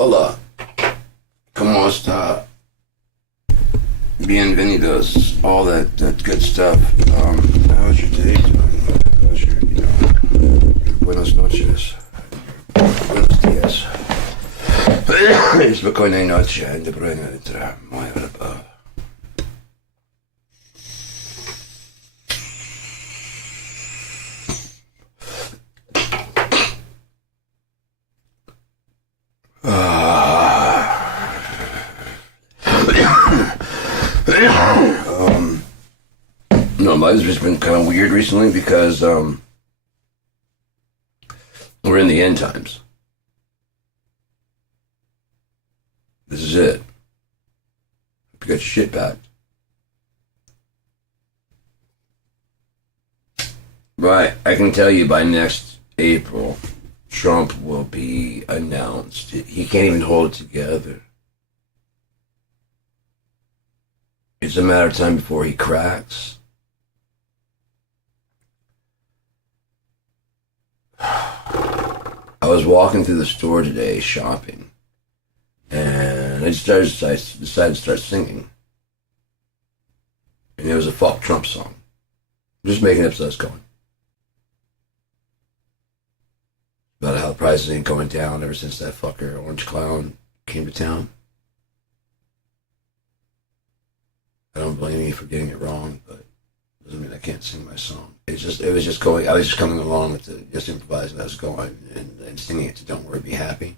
Hola, ¿cómo está? Bienvenidos, all that good stuff. How's your day doing? How's your, buenas noches. Buenos días. Spokojnej nocy, dobrego jutra, moja ryba. No, life's just been kind of weird recently because we're in the end times. This is it. You got your shit back. Right, I can tell you by next April, Trump will be announced. He can't even hold it together. It's a matter of time before he cracks. I was walking through the store today shopping, and I decided to start singing. And it was a fuck Trump song. I'm just making up so I was going. About how the prices ain't going down ever since that fucker orange clown came to town. I don't blame you for getting it wrong, but it doesn't mean I can't sing my song. I was just coming along with the, just improvising. I was going and singing it to Don't Worry, Be Happy.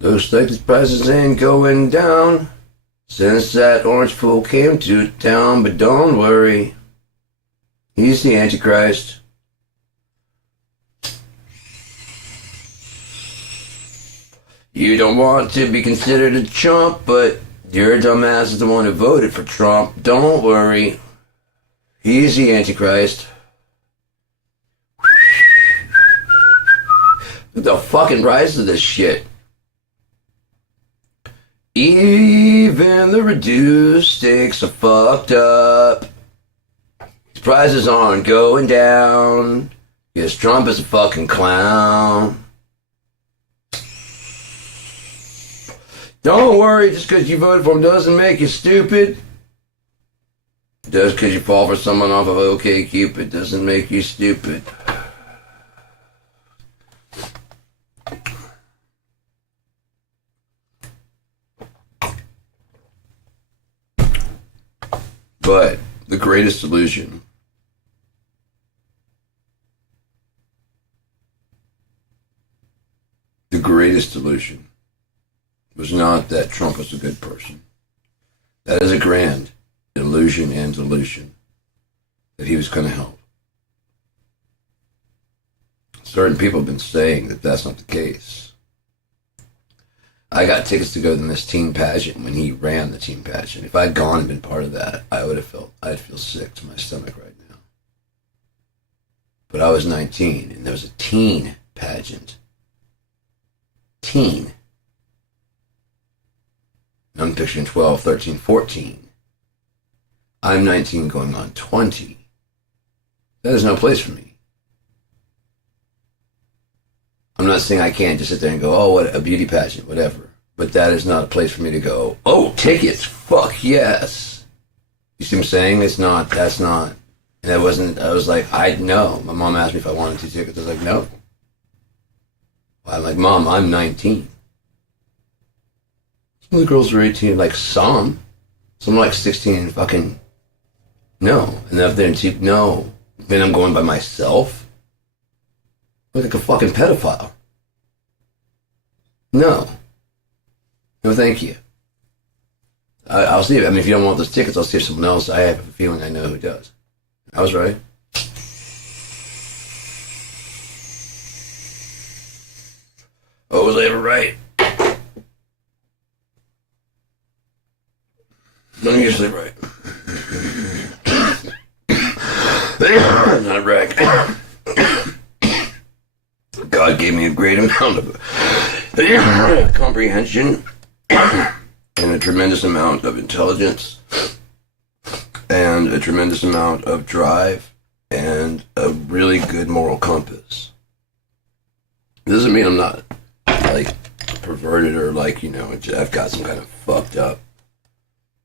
Looks like the prices ain't going down since that orange fool came to town, but don't worry, he's the Antichrist. You don't want to be considered a chump, but your dumbass is the one who voted for Trump. Don't worry, he's the Antichrist. Look at the fucking price of this shit. Even the reduced steaks are fucked up. These prices aren't going down because Trump is a fucking clown. Don't worry, just because you voted for him doesn't make you stupid. Just because you fall for someone off of OkCupid doesn't make you stupid. But the greatest illusion was not that Trump was a good person. That is a grand illusion and delusion that he was going to help. Certain people have been saying that that's not the case. I got tickets to go to this teen pageant when he ran the teen pageant. If I'd gone and been part of that, I'd feel sick to my stomach right now. But I was 19 and there was a teen pageant. Teen. I'm picturing 12, 13, 14. I'm 19 going on 20. That is no place for me. I'm not saying I can't just sit there and go, oh, what a beauty pageant, whatever. But that is not a place for me to go, oh, tickets, fuck yes. You see what I'm saying? That's not. And I was like, no. My mom asked me if I wanted 2 tickets. I was like, no. I'm like, Mom, I'm 19. Some of the girls are 18, like some like 16, fucking, no. And then if they're in no. Then I'm going by myself? Look like a fucking pedophile. No. No, thank you. I'll see. I mean, if you don't want those tickets, I'll see if someone else. I have a feeling I know who does. I was right. Oh, was I ever right? I'm usually right. Not a brag. God gave me a great amount of comprehension and a tremendous amount of intelligence and a tremendous amount of drive and a really good moral compass. It doesn't mean I'm not like perverted or like, I've got some kind of fucked up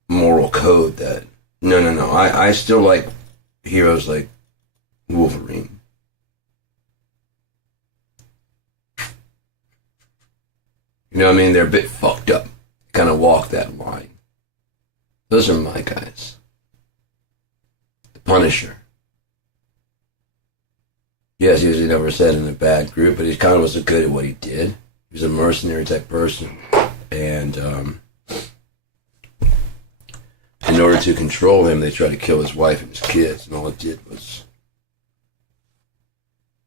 moral code that no. I still like heroes like Wolverine. You know what I mean? They're a bit fucked up. Kind of walk that line. Those are my guys. The Punisher. Yes, he was never said in a bad group, but he kind of was good at what he did. He was a mercenary type person. And in order to control him, they tried to kill his wife and his kids, and all it did was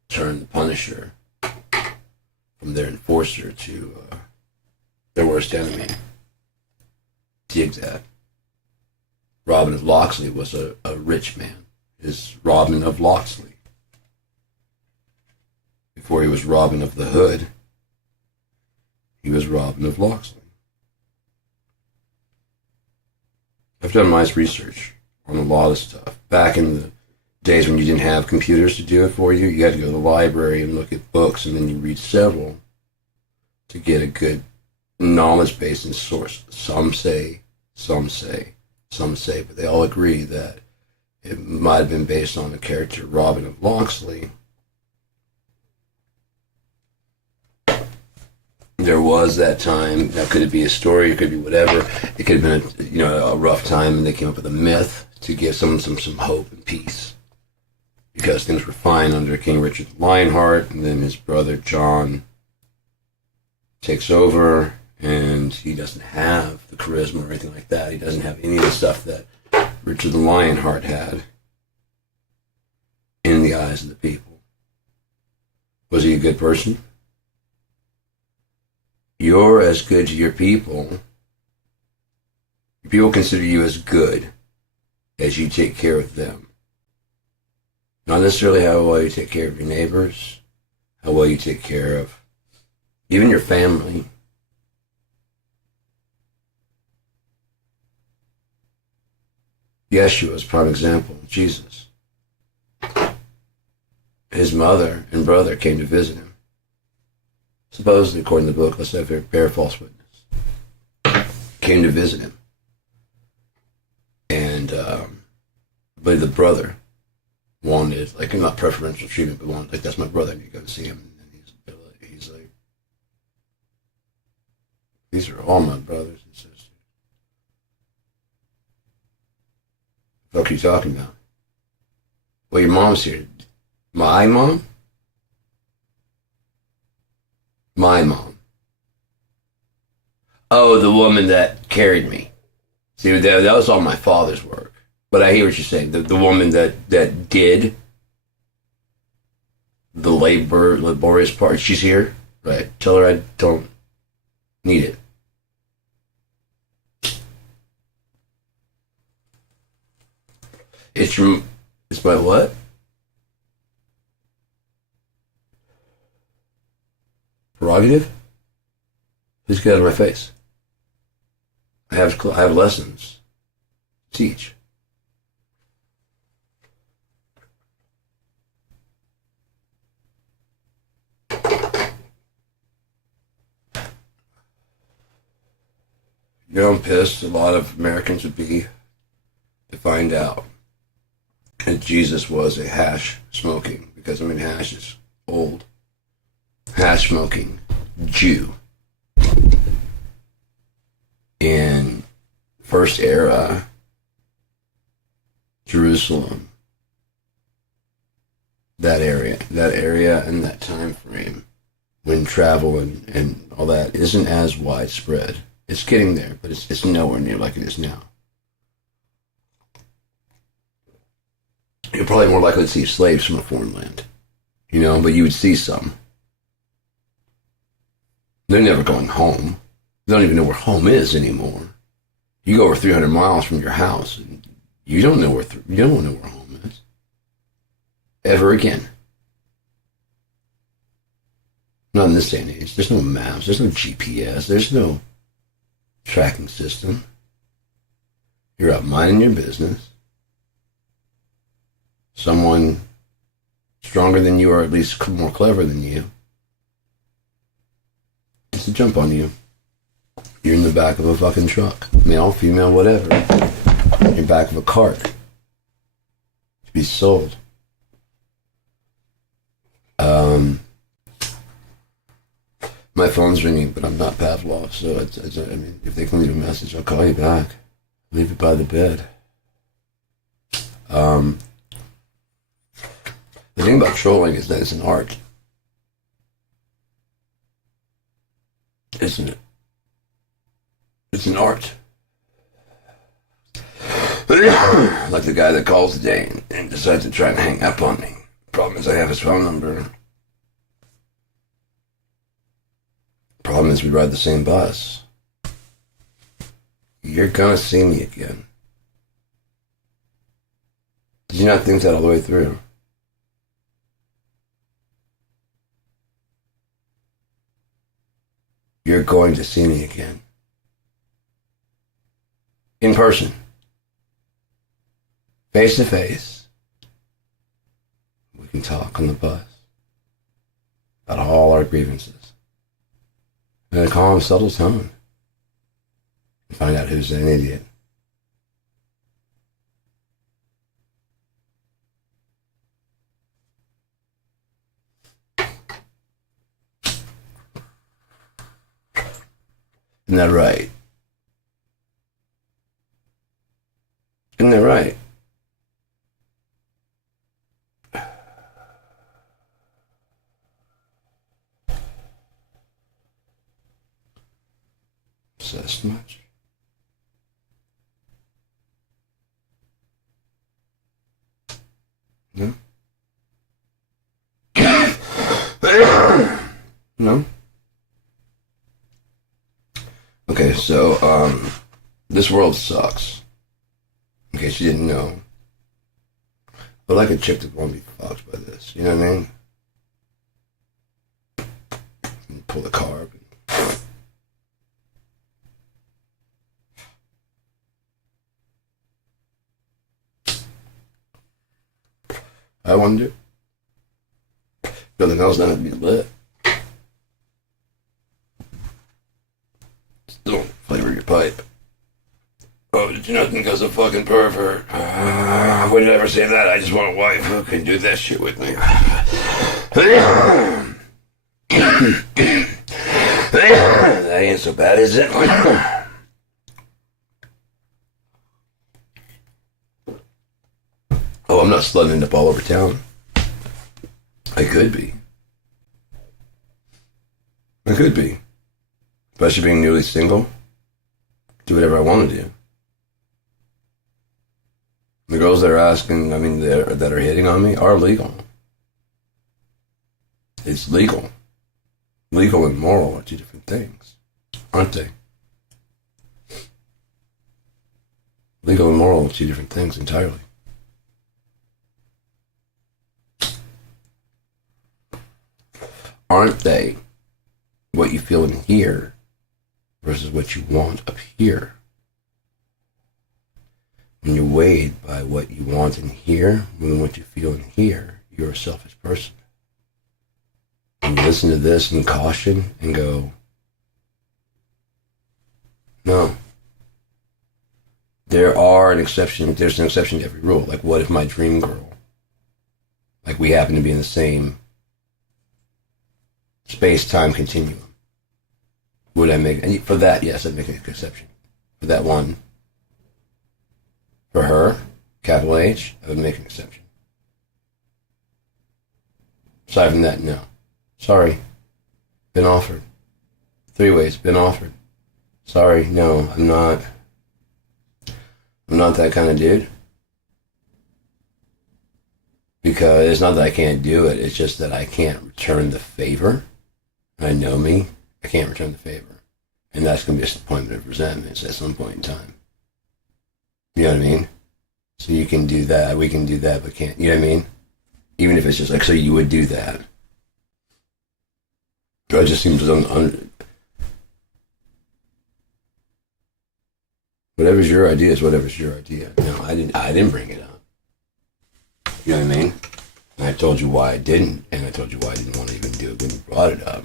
turn the Punisher from their enforcer to their worst enemy. Dig that. Robin of Locksley was a rich man. His Robin of Locksley. Before he was Robin of the Hood, he was Robin of Locksley. I've done my research on a lot of stuff. Back in the days when you didn't have computers to do it for you, you had to go to the library and look at books, and then you read several to get a good knowledge base and source. Some say, but they all agree that it might have been based on the character Robin of Locksley. There was that time. Now, could it be a story? It could be whatever. It could have been a rough time, and they came up with a myth to give someone some hope and peace, because things were fine under King Richard Lionheart, and then his brother John takes over, and he doesn't have the charisma or anything like that. He doesn't have any of the stuff that Richard the Lionheart had in the eyes of the people. Was he a good person? You're as good to your people. People consider you as good as you take care of them. Not necessarily how well you take care of your neighbors, how well you take care of even your family. Yeshua is a prime example. Jesus. His mother and brother came to visit him. Supposedly, according to the book, let's say bear false witness, came to visit him. And I believe the brother wanted, like, not preferential treatment, but wanted, like, that's my brother, I need to go see him. And he's like, these are all my brothers and sisters. What the fuck are you talking about? Well, your mom's here. My mom? My mom. Oh, the woman that carried me. See, that was all my father's work. But I hear what you're saying. The woman that did the laborious part, she's here? Right. Tell her I don't need it. It's my what? Prerogative? Please get out of my face. I have lessons to teach. You know, I'm pissed. A lot of Americans would be to find out that Jesus was a hash smoking, because hash is old. Hash smoking Jew in first era Jerusalem, that area and that time frame when travel and all that isn't as widespread. It's getting there, but it's nowhere near like it is now. You're probably more likely to see slaves from a foreign land, but you would see some. They're never going home. They don't even know where home is anymore. You go over 300 miles from your house, and you don't know where home is ever again. Not in this day and age. There's no maps. There's no GPS. There's no tracking system. You're out minding your business. Someone stronger than you or at least more clever than you, just to jump on you. You're in the back of a fucking truck, male, female, whatever. You're in the back of a cart to be sold. My phone's ringing, but I'm not Pavlov, so I mean, if they can leave a message, I'll call you back. Leave it by the bed. The thing about trolling is that it's an art, isn't it? It's an art. Like the guy that calls today and decides to try and hang up on me. Problem is I have his phone number. Problem is we ride the same bus. You're gonna see me again. Did you not think that all the way through? You're going to see me again. In person. Face to face. We can talk on the bus about all our grievances. In a calm, subtle tone. And find out who's an idiot. Isn't that right? Isn't that right? Obsessed much? No? No? Okay, so, this world sucks. In case you didn't know. But like a chick that won't be fucked by this, you know what I mean? And pull the carb. I wonder. Nothing else doesn't have to be lit. Don't flavor your pipe. Oh, did you not think I was a fucking pervert? When did I ever say that? I just want a wife who can do that shit with me. That ain't so bad, is it? Oh, I'm not slugging up all over town. I could be. I could be. Especially being newly single. Do whatever I want to do. The girls that are asking, I mean, that are hitting on me are legal. It's legal. Legal and moral are two different things, aren't they? Legal and moral are two different things entirely. Aren't they what you feel in here versus what you want up here? When you're weighed by what you want in here, and what you feel in here, you're a selfish person. And you listen to this and caution and go, no. There's an exception to every rule. Like, what if my dream girl, like we happen to be in the same space-time continuum? Would I make, and for that, yes, I'd make an exception. For that one. For her, capital H, I would make an exception. Aside from that, no. Sorry. Been offered. 3 ways, been offered. Sorry, no, I'm not that kind of dude. Because it's not that I can't do it, it's just that I can't return the favor. I know me, I can't return the favor. And that's going to be a disappointment of resentment at some point in time. You know what I mean? So you can do that, we can do that, but can't, you know what I mean? Even if it's just like, so you would do that. It just seems whatever's your idea is whatever's your idea. No, I didn't bring it up. You know what I mean? And I told you why I didn't, and I told you why I didn't want to even do it when you brought it up.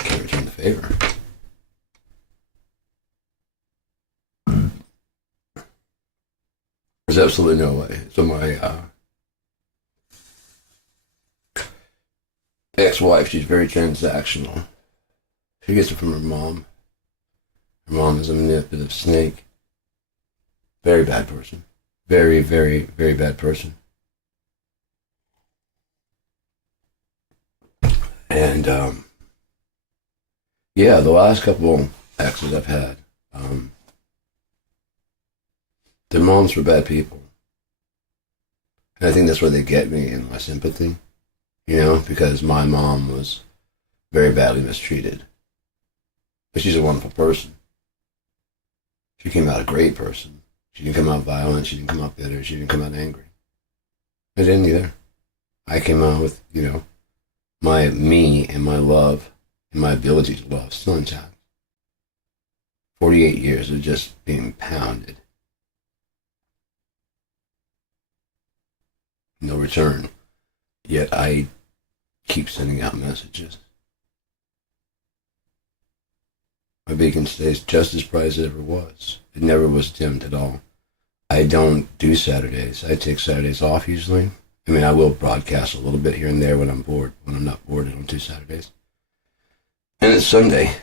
I can't return the favor. There's absolutely no way. So my ex-wife, she's very transactional. She gets it from her mom. Her mom is a manipulative snake. Very bad person. Very, very, very bad person. And, yeah, the last couple exes I've had, their moms were bad people. And I think that's where they get me in my sympathy, because my mom was very badly mistreated. But she's a wonderful person. She came out a great person. She didn't come out violent. She didn't come out bitter. She didn't come out angry. I didn't either. I came out with, me and my love and my ability to love still intact. 48 years of just being pounded. No return. Yet I keep sending out messages. My beacon stays just as bright as it ever was. It never was dimmed at all. I don't do Saturdays. I take Saturdays off usually. I mean, I will broadcast a little bit here and there when I'm bored. When I'm not bored, I don't do Saturdays. And it's Sunday.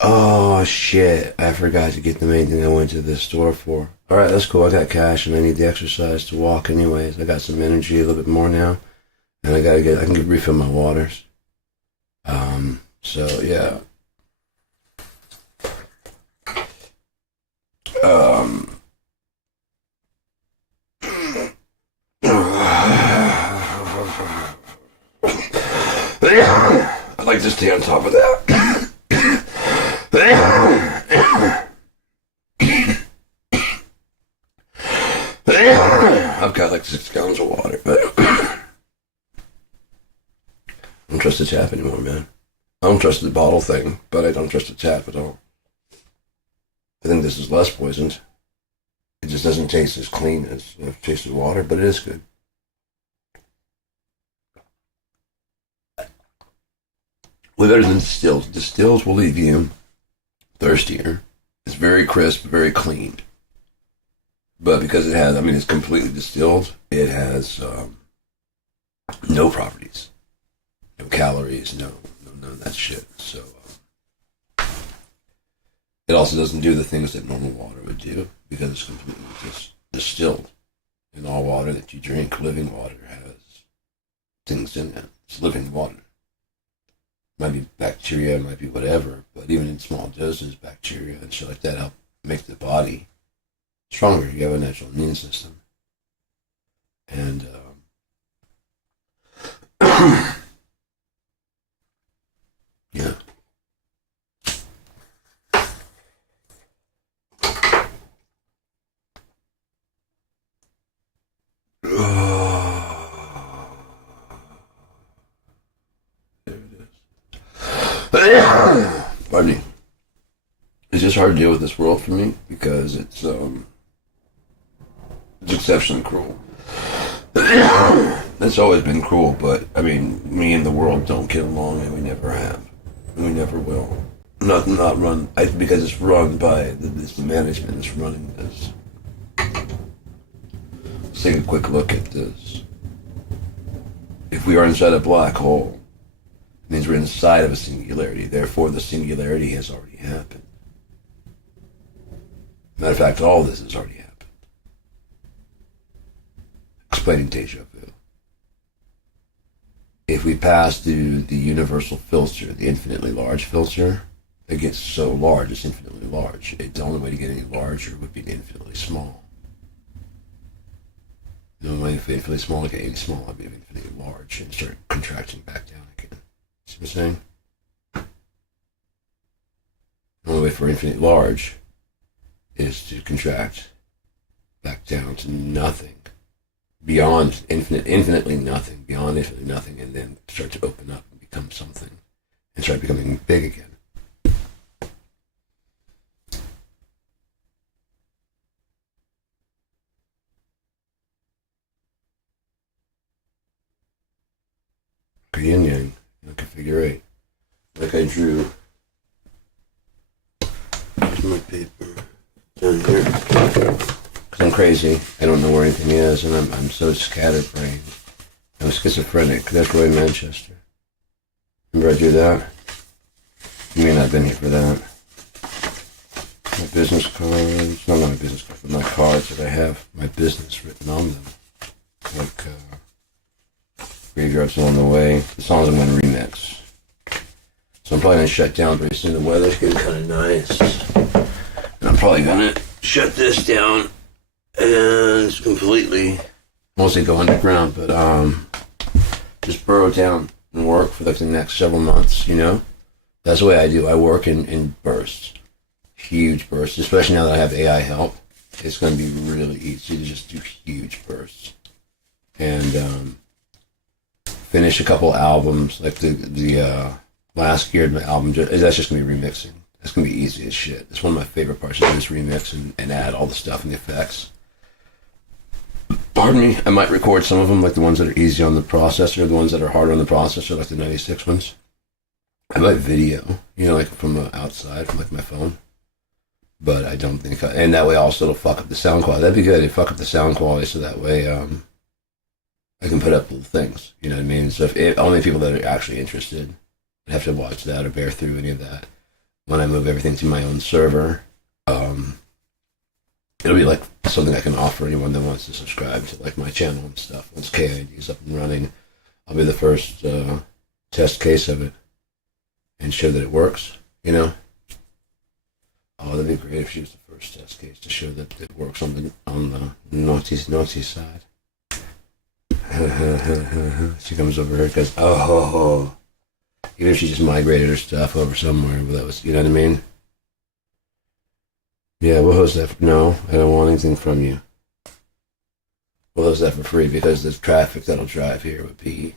Oh, shit. I forgot to get the main thing I went to the store for. All right, that's cool. I got cash and I need the exercise to walk anyways. I got some energy, a little bit more now. And I can refill my waters. So, yeah. I'd like to stay on top of that. I've got like 6 gallons of water, but I don't trust the tap anymore, man. I don't trust the bottle thing, but I don't trust the tap at all. I think this is less poisoned. It just doesn't taste as clean as I've tasted water, but it is good. Way better than distilled. Distills will leave you thirstier. It's very crisp, very clean. But because it's completely distilled, it has no properties. No calories, none of that shit. So, it also doesn't do the things that normal water would do because it's completely just distilled. And all water that you drink, living water, has things in it. It's living water. Might be bacteria, might be whatever, but even in small doses, bacteria and shit like that help make the body stronger. You have a natural immune system. And, yeah. Pardon me. It's just hard to deal with this world for me because it's exceptionally cruel. It's always been cruel, but me and the world don't get along, and we never have, and we never will. Not run because it's run by this management that's running this. Let's take a quick look at this. If we are inside a black hole, it means we're inside of a singularity. Therefore, the singularity has already happened. Matter of fact, all this has already happened. Explaining deja vu. If we pass through the universal filter, the infinitely large filter, it gets so large, it's infinitely large. The only way to get any larger would be infinitely small. The only way to be infinitely small to get any small would be infinitely large and start contracting back down again. See what I'm saying? The only way for infinite large is to contract back down to nothing, beyond infinitely nothing, beyond infinitely nothing, and then start to open up and become something, and start becoming big again. like a yin yang, like a figure eight, like I drew. Here's my paper down here. Because I'm crazy. I don't know where anything is, and I'm so scatterbrained. I'm schizophrenic. That's Roy Manchester. Remember I drew that? You may not have been here for that. My business cards. No, not my business cards, but my cards that I have my business written on them. Like, Graveyard's on the way. The songs I'm going to remix. So I'm probably going to shut down pretty soon. The weather's getting kind of nice. And I'm probably going to shut this down and completely, mostly go underground, but just burrow down and work for like the next several months, you know? That's the way I do. I work in bursts. Huge bursts, especially now that I have AI help. It's going to be really easy to just do huge bursts. And finish a couple albums, like the last geared album. That's just gonna be remixing. That's gonna be easy as shit. It's one of my favorite parts, is just remix and add all the stuff and the effects. Pardon me. I might record some of them, like the ones that are easy on the processor, the ones that are harder on the processor, like the 96 ones. I might video, you know, like from the outside, from like my phone. But I don't think, and that way also it'll fuck up the sound quality. That'd be good. It'd fuck up the sound quality, so that way I can put up little things, you know what I mean? So if only people that are actually interested have to watch that or bear through any of that. When I move everything to my own server, it'll be like something I can offer anyone that wants to subscribe to like my channel and stuff. Once KID is up and running, I'll be the first test case of it and show that it works, you know? Oh, that'd be great if she was the first test case to show that it works on the naughty side. She comes over here and goes, oh. Even if she just migrated her stuff over somewhere, but that was, you know what I mean? Yeah, we'll host that. No, I don't want anything from you. We'll host that for free because the traffic that'll drive here would be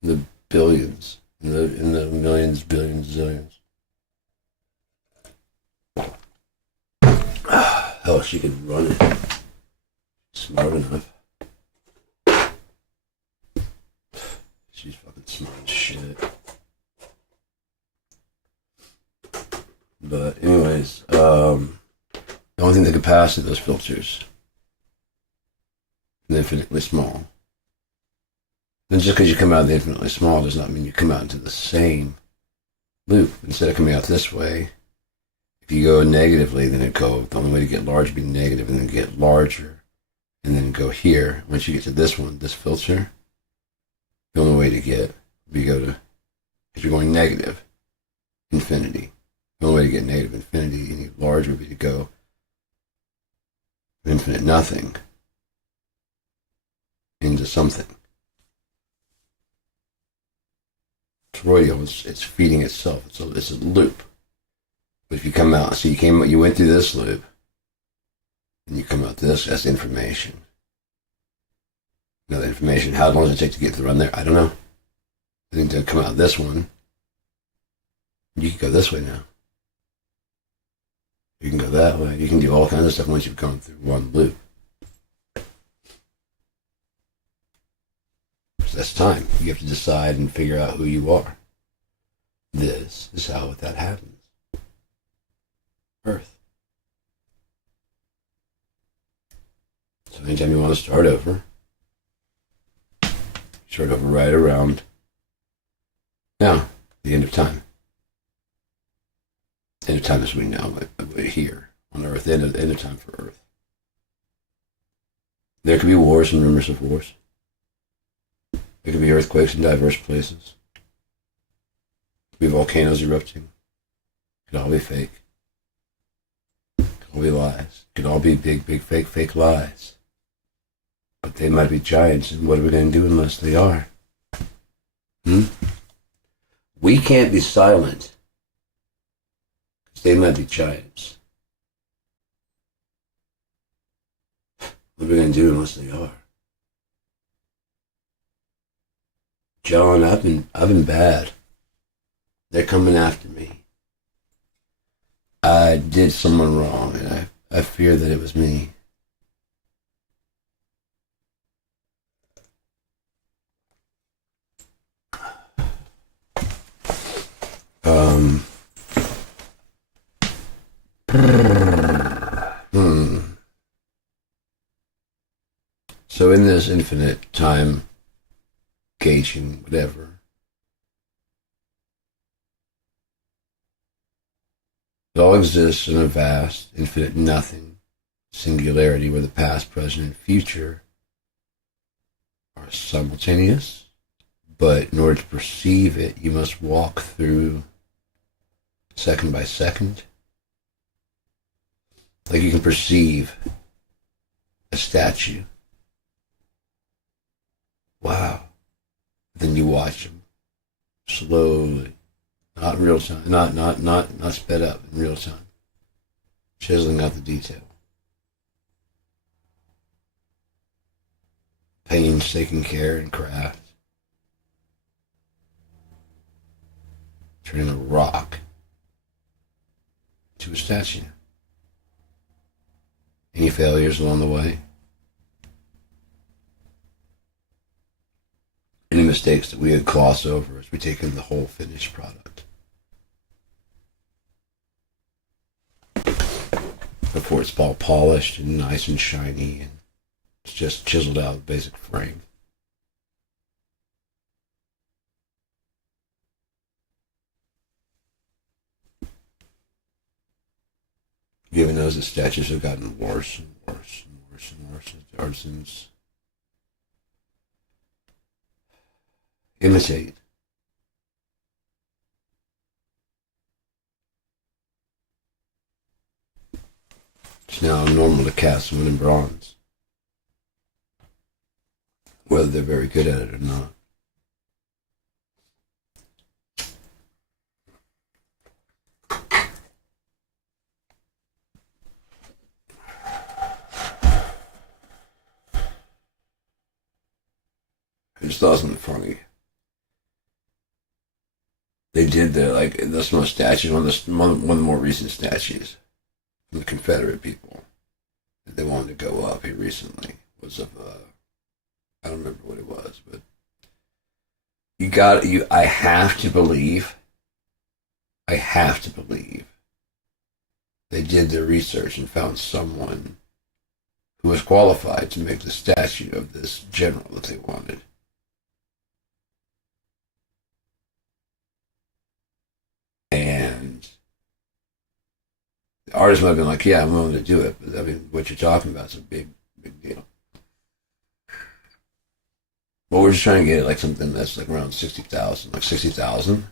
the billions, in the millions, billions, zillions. Hell, she could run it. Smart enough. She's fucking smart as shit. But anyways, the only thing that could pass are those filters. And infinitely small. And just because you come out of the infinitely small does not mean you come out into the same loop. Instead of coming out this way, if you go negatively, then the only way to get large would be negative, and then get larger, and then go here. Once you get to this one, this filter, the only way to get, if you're going negative, infinity. The only way to get negative infinity, any larger, would be to go infinite nothing into something. Toroidal, it's feeding itself. It's a loop. But if you come out, so you went through this loop, and you come out this, that's information. Now the information, how long does it take to get to run there? I don't know. I think to come out this one, you can go this way now. You can go that way. You can do all kinds of stuff once you've gone through one loop. So that's time. You have to decide and figure out who you are. This is how that happens. Earth. So anytime you want to start over right around now, the end of time. End of time as we know it, we're here on Earth, end of time for Earth. There could be wars and rumors of wars. There could be earthquakes in diverse places. There could be volcanoes erupting. It could all be fake. It could all be lies. It could all be big, fake lies. But they might be giants, and what are we going to do unless they are? We can't be silent. Because they might be giants. What are we going to do unless they are? John, I've been bad. They're coming after me. I did someone wrong, and I fear that it was me. So in this infinite time gauging, whatever, it all exists in a vast, infinite nothing, singularity where the past, present, and future are simultaneous. But in order to perceive it, you must walk through second by second. Like you can perceive a statue. Wow. Then you watch them slowly, not in real time, not sped up, in real time, chiseling out the detail. Painstaking care and craft. Turning a rock to a statue. Any failures along the way? Any mistakes that we had glossed over as we take in the whole finished product? Before it's all polished and nice and shiny and it's just chiseled out of the basic frame. You ever notice that statues have gotten worse and worse and worse and worse as the artisans imitate? It's now normal to cast someone in bronze, whether they're very good at it or not. I just thought something funny. They did this one statue, one of the more recent statues from the Confederate people that they wanted to go up here recently was of I don't remember what it was, but I have to believe they did their research and found someone who was qualified to make the statue of this general that they wanted. And the artist might have been like, yeah, I'm willing to do it, but I mean, what you're talking about is a big deal. Well, we're just trying to get it like something that's like around 60,000, like 60,000.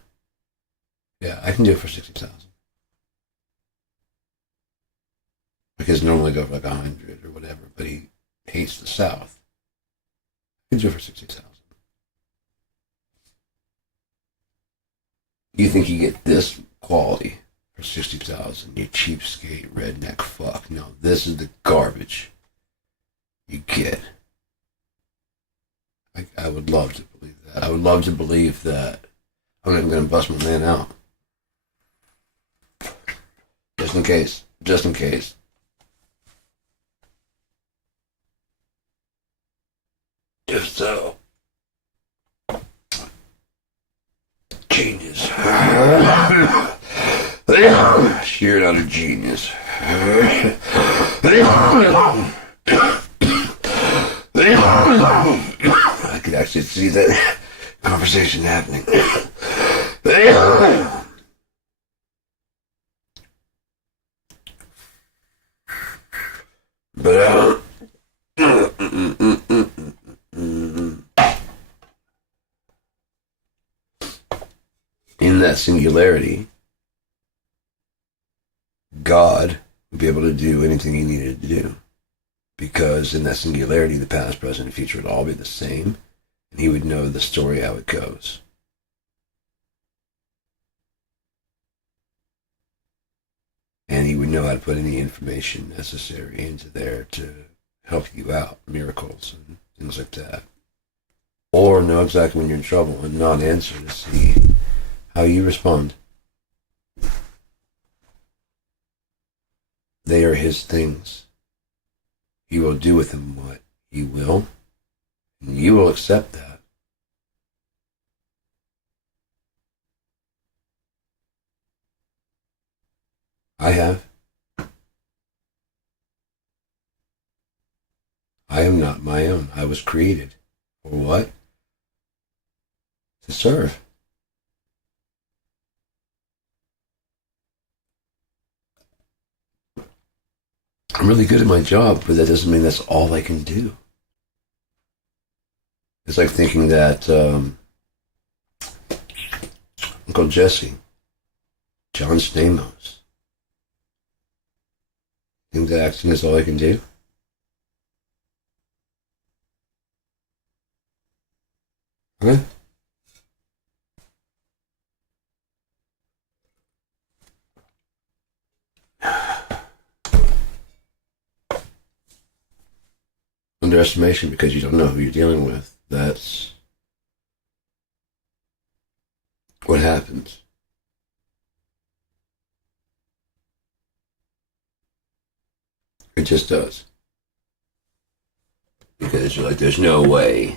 Yeah, I can do it for 60,000. Because normally go for like 100 or whatever, but he hates the South. I can do it for 60,000. You think you get this quality for 60,000? You cheapskate, redneck fuck. No, this is the garbage you get. I would love to believe that. I would love to believe that I'm not even going to bust my man out. Just in case. Just in case. Just so. Genius. Sheer and utter genius. I could actually see that conversation happening. But in that singularity, God would be able to do anything he needed to do. Because in that singularity, the past, present, and future would all be the same, and he would know the story how it goes. And he would know how to put any information necessary into there to help you out, miracles and things like that. Or know exactly when you're in trouble and not answer to see how you respond. They are his things. He will do with them what he will, and you will accept that. I have. I am not my own. I was created. For what? To serve. I'm really good at my job, but that doesn't mean that's all I can do. It's like thinking that Uncle Jesse, John Stamos, think that acting is all I can do? Okay. Underestimation because you don't know who you're dealing with. That's what happens. It just does. Because you're like, there's no way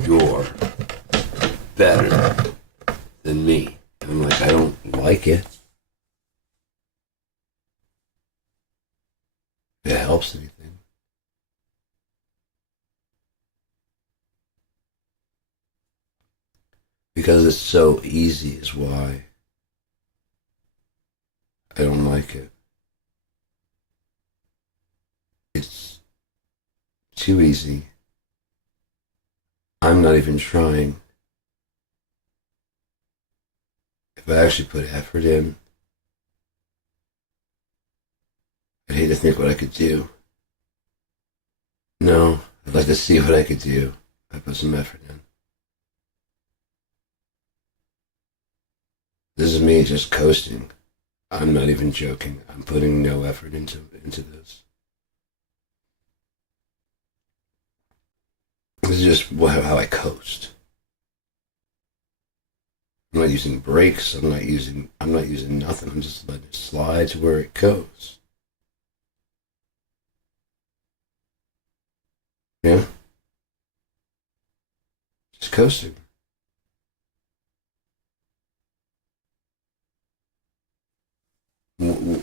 you're better than me. And I'm like, I don't like it. If it helps anything. Because it's so easy is why I don't like it. It's too easy. I'm not even trying. If I actually put effort in, I'd hate to think what I could do. No, I'd like to see what I could do if I put some effort in. This is me just coasting. I'm not even joking. I'm putting no effort into this. This is just how I coast. I'm not using brakes. I'm not using nothing. I'm just letting it slide to where it goes. Yeah? Just coasting.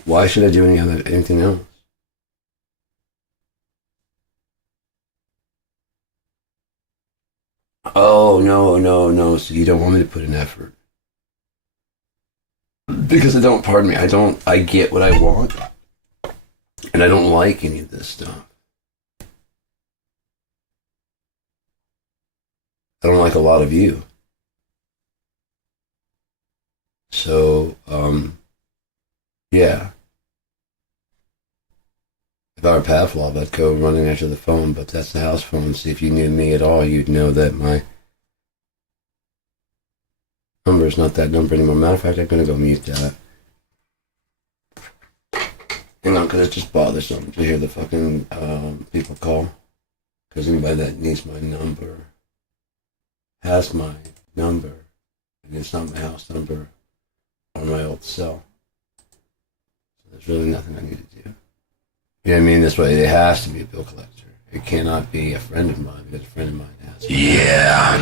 Why should I do anything else? Oh, no. So you don't want me to put in effort. Because I get what I want. And I don't like any of this stuff. I don't like a lot of you. So, yeah. If I were Pavlov, I'd go running after the phone, but that's the house phone. See, if you knew me at all, you'd know that my number is not that number anymore. Matter of fact, I'm going to go mute that. Hang on, because it's just bothersome to hear the fucking people call. Because anybody that needs my number has my number. And it's not my house number or my old cell. So there's really nothing I need to do. You know what I mean? This way, it has to be a bill collector. It cannot be a friend of mine because a friend of mine has. Yeah.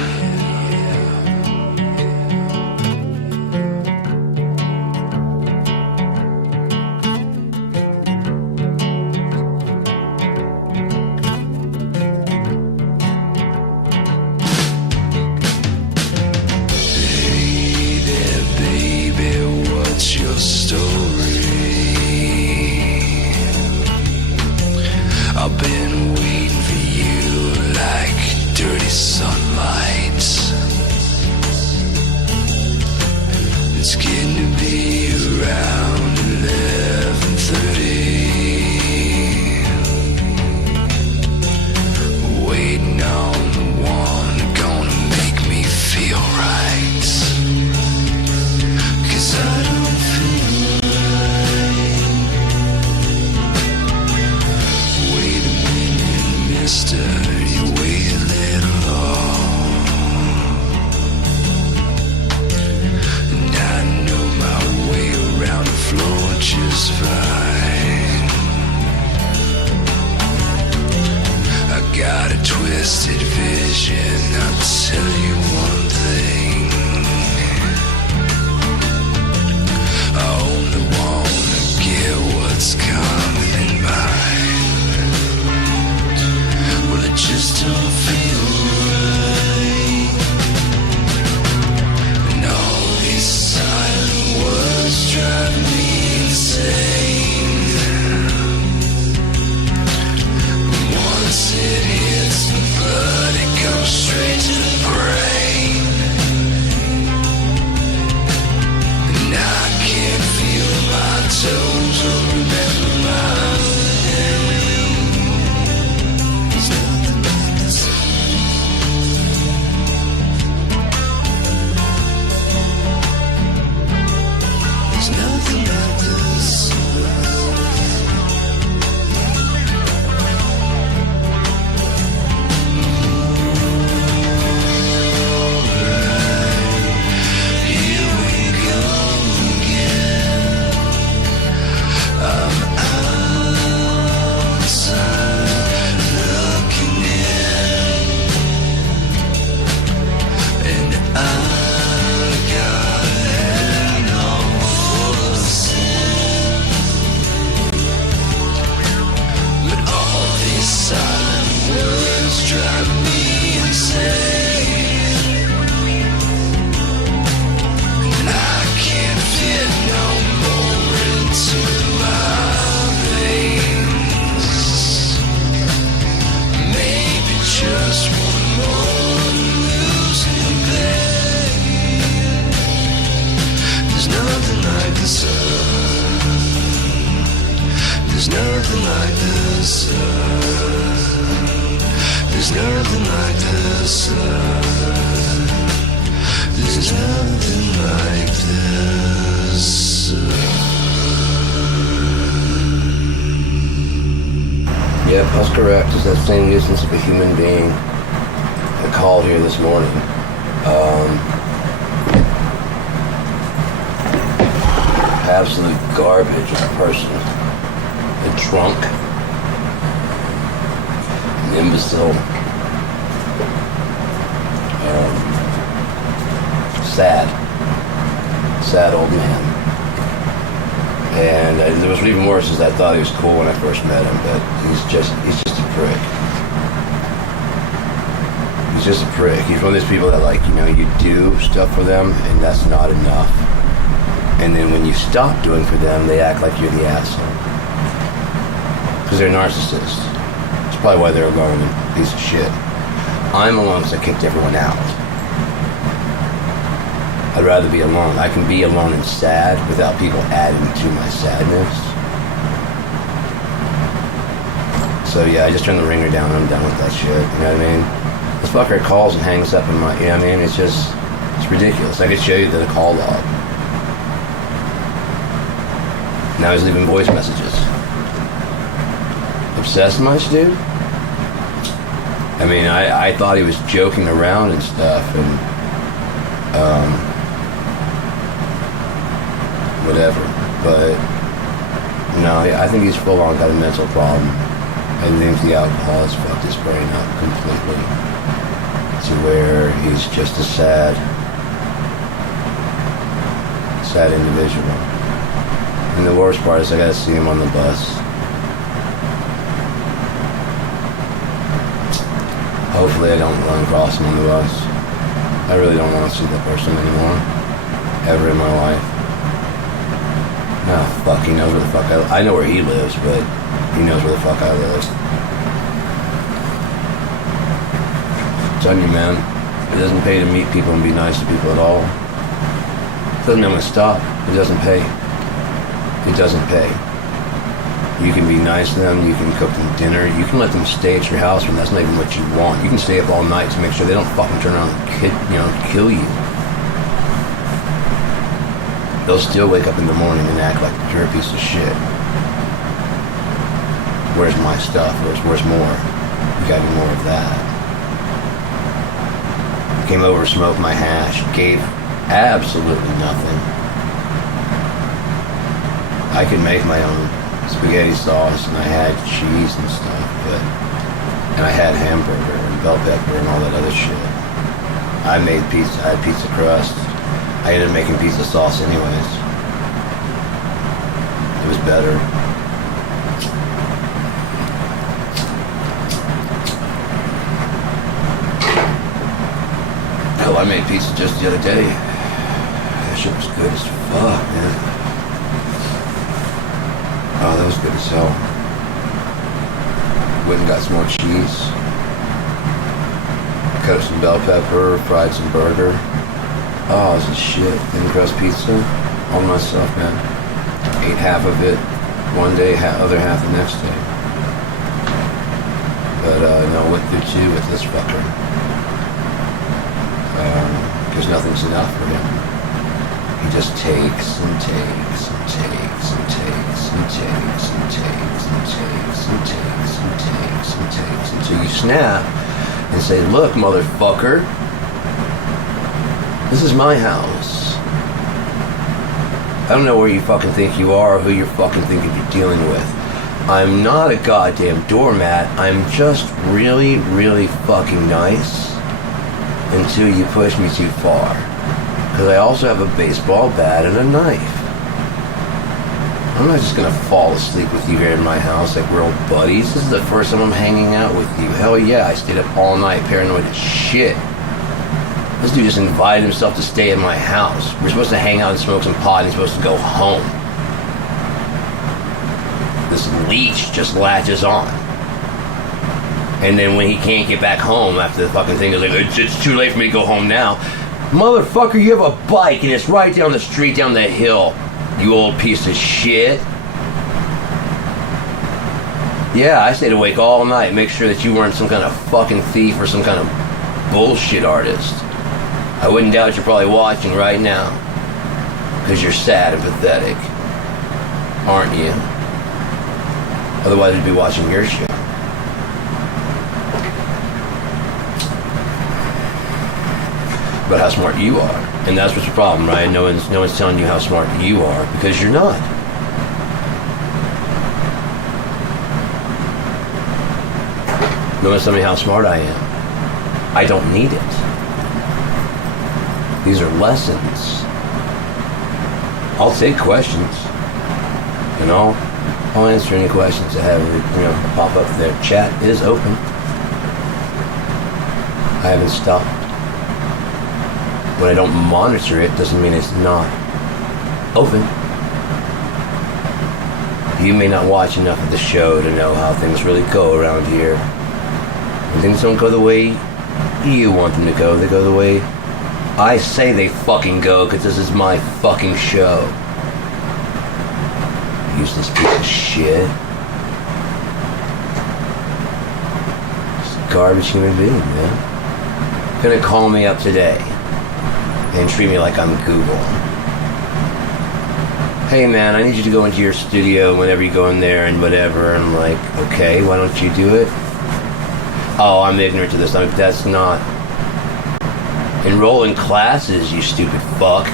I've been waiting for you like dirty sunlight. It's getting to be around 11:30. Waiting on the one gonna make me feel right. 'Cause I don't feel right. Wait a minute, mister, you wait a little long. And I know my way around the floor just fine. I got a twisted vision, I'll tell you one thing. I only wanna get insane. And I can't fit no more into my veins. Maybe just one more losing the pain. There's nothing like the sun. There's nothing like the sun. There's nothing like the sun. There's nothing like the sun. Yeah, that's correct. It's that same nuisance of a human being that called here this morning. Absolute garbage of a person. A drunk. An imbecile. Sad old man. And there was even worse is I thought he was cool when I first met him, but he's just a prick. He's just a prick. He's one of those people that, like, you know, you do stuff for them and that's not enough. And then when you stop doing for them, they act like you're the asshole. Because they're narcissists. That's probably why they're alone and piece of shit. I'm alone because I kicked everyone out. I'd rather be alone. I can be alone and sad without people adding to my sadness. So yeah, I just turn the ringer down and I'm done with that shit. You know what I mean? This fucker calls and hangs up in my, you know what I mean? It's ridiculous. I could show you the call log. Now he's leaving voice messages. Obsessed much, dude? I mean, I thought he was joking around and stuff, and whatever. But no, I think he's full on got a mental problem. I think the alcohol has fucked his brain up completely to where he's just a sad individual. And the worst part is I gotta see him on the bus. Hopefully I don't run across him on the bus. I really don't want to see that person anymore. Ever in my life. Ah, fuck, he knows where the fuck I know where he lives, but he knows where the fuck I live. I'm telling you, man, it doesn't pay to meet people and be nice to people at all. It doesn't ever stop. It doesn't pay. It doesn't pay. You can be nice to them, you can cook them dinner, you can let them stay at your house when that's not even what you want. You can stay up all night to make sure they don't fucking turn around and kill you. They'll still wake up in the morning and act like you're a piece of shit. Where's my stuff? Where's more? You gotta be more of that. Came over, smoked my hash, gave absolutely nothing. I could make my own spaghetti sauce, and I had cheese and stuff, and I had hamburger and bell pepper and all that other shit. I made pizza. I had pizza crust. I ended up making pizza sauce anyways. It was better. Hell, I made pizza just the other day. That shit was good as fuck, man. Oh, that was good as hell. Went and got some more cheese. Cut up some bell pepper, fried some burger. Oh, this is shit. Thin crust pizza. All myself, man. Ate half of it one day, other half the next day. But no, went through two with this fucker. Because nothing's enough for him. He just takes and takes and takes and takes and takes and takes and takes and takes and takes and takes until you snap and say, "Look, motherfucker, this is my house. I don't know where you fucking think you are or who you're fucking thinking you're dealing with. I'm not a goddamn doormat. I'm just really, really fucking nice until you push me too far. Because I also have a baseball bat and a knife. I'm not just gonna fall asleep with you here in my house like we're old buddies. This is the first time I'm hanging out with you. Hell yeah, I stayed up all night, paranoid as shit. This dude just invited himself to stay in my house. We're supposed to hang out and smoke some pot and he's supposed to go home. This leech just latches on. And then when he can't get back home after the fucking thing is like, it's too late for me to go home now. Motherfucker, you have a bike and it's right down the street, down the hill. You old piece of shit. Yeah, I stayed awake all night. Make sure that you weren't some kind of fucking thief or some kind of bullshit artist. I wouldn't doubt you're probably watching right now. Because you're sad and pathetic. Aren't you? Otherwise, we'd be watching your show. About how smart you are. And that's what's the problem, right? No one's telling you how smart you are because you're not. No one's telling me how smart I am. I don't need it. These are lessons. I'll take questions. And I'll answer any questions that have, pop up there. Chat is open. I haven't stopped. When I don't monitor it, doesn't mean it's not open. You may not watch enough of the show to know how things really go around here. When things don't go the way you want them to go, they go the way I say they fucking go, because this is my fucking show. Useless piece of shit. Just a garbage human being, man. Gonna call me up today and treat me like I'm Google. Hey man, I need you to go into your studio whenever you go in there and whatever. And I'm like, okay, why don't you do it? Oh, I'm ignorant to this. That's not. Enroll in classes, you stupid fuck.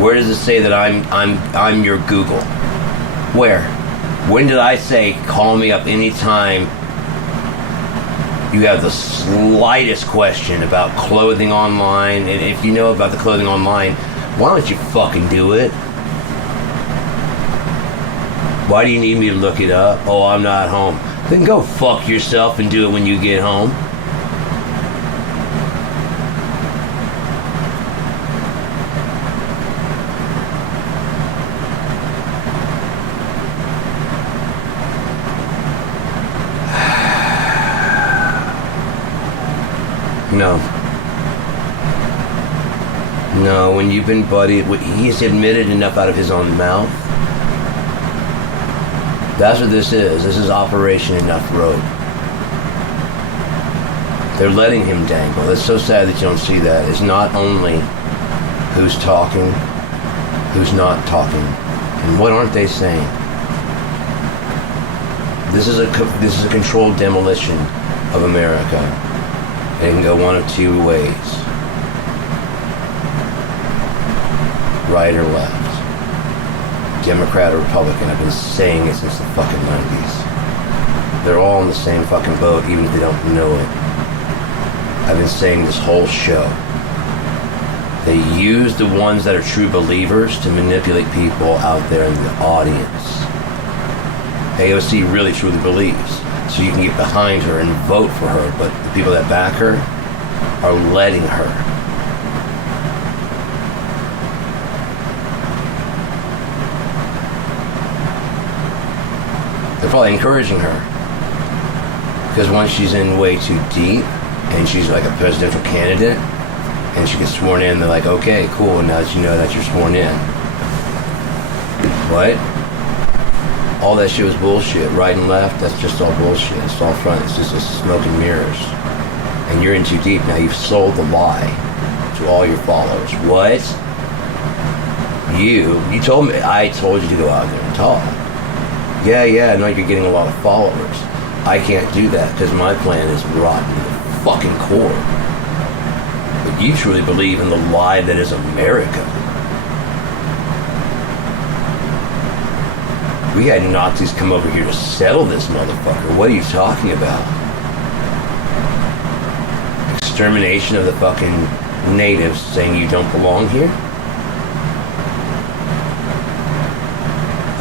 Where does it say that I'm your Google? Where? When did I say call me up anytime you have the slightest question about clothing online? And if you know about the clothing online, why don't you fucking do it? Why do you need me to look it up? Oh, I'm not home. Then go fuck yourself and do it when you get home. No, when you've been buddied, he's admitted enough out of his own mouth. That's what this is. This is Operation Enough Rope. They're letting him dangle. It's so sad that you don't see that. It's not only who's talking, who's not talking, and what aren't they saying. This is a controlled demolition of America. And it can go one of two ways. Right or left. Democrat or Republican. I've been saying it since the fucking 90s. They're all in the same fucking boat, even if they don't know it. I've been saying this whole show. They use the ones that are true believers to manipulate people out there in the audience. AOC really truly believes. So you can get behind her and vote for her, but the people that back her are letting her. They're probably encouraging her. Because once she's in way too deep, and she's like a presidential candidate, and she gets sworn in, they're like, okay, cool, now that you know that you're sworn in. What? All that shit was bullshit. Right and left, that's just all bullshit. It's all front, it's just smoke and mirrors. And you're in too deep. Now you've sold the lie to all your followers. What? You told me, I told you to go out there and talk. Yeah, I know you're getting a lot of followers. I can't do that because my plan is rotten to the fucking core. But you truly believe in the lie that is America. We had Nazis come over here to settle this motherfucker. What are you talking about? Extermination of the fucking natives saying you don't belong here?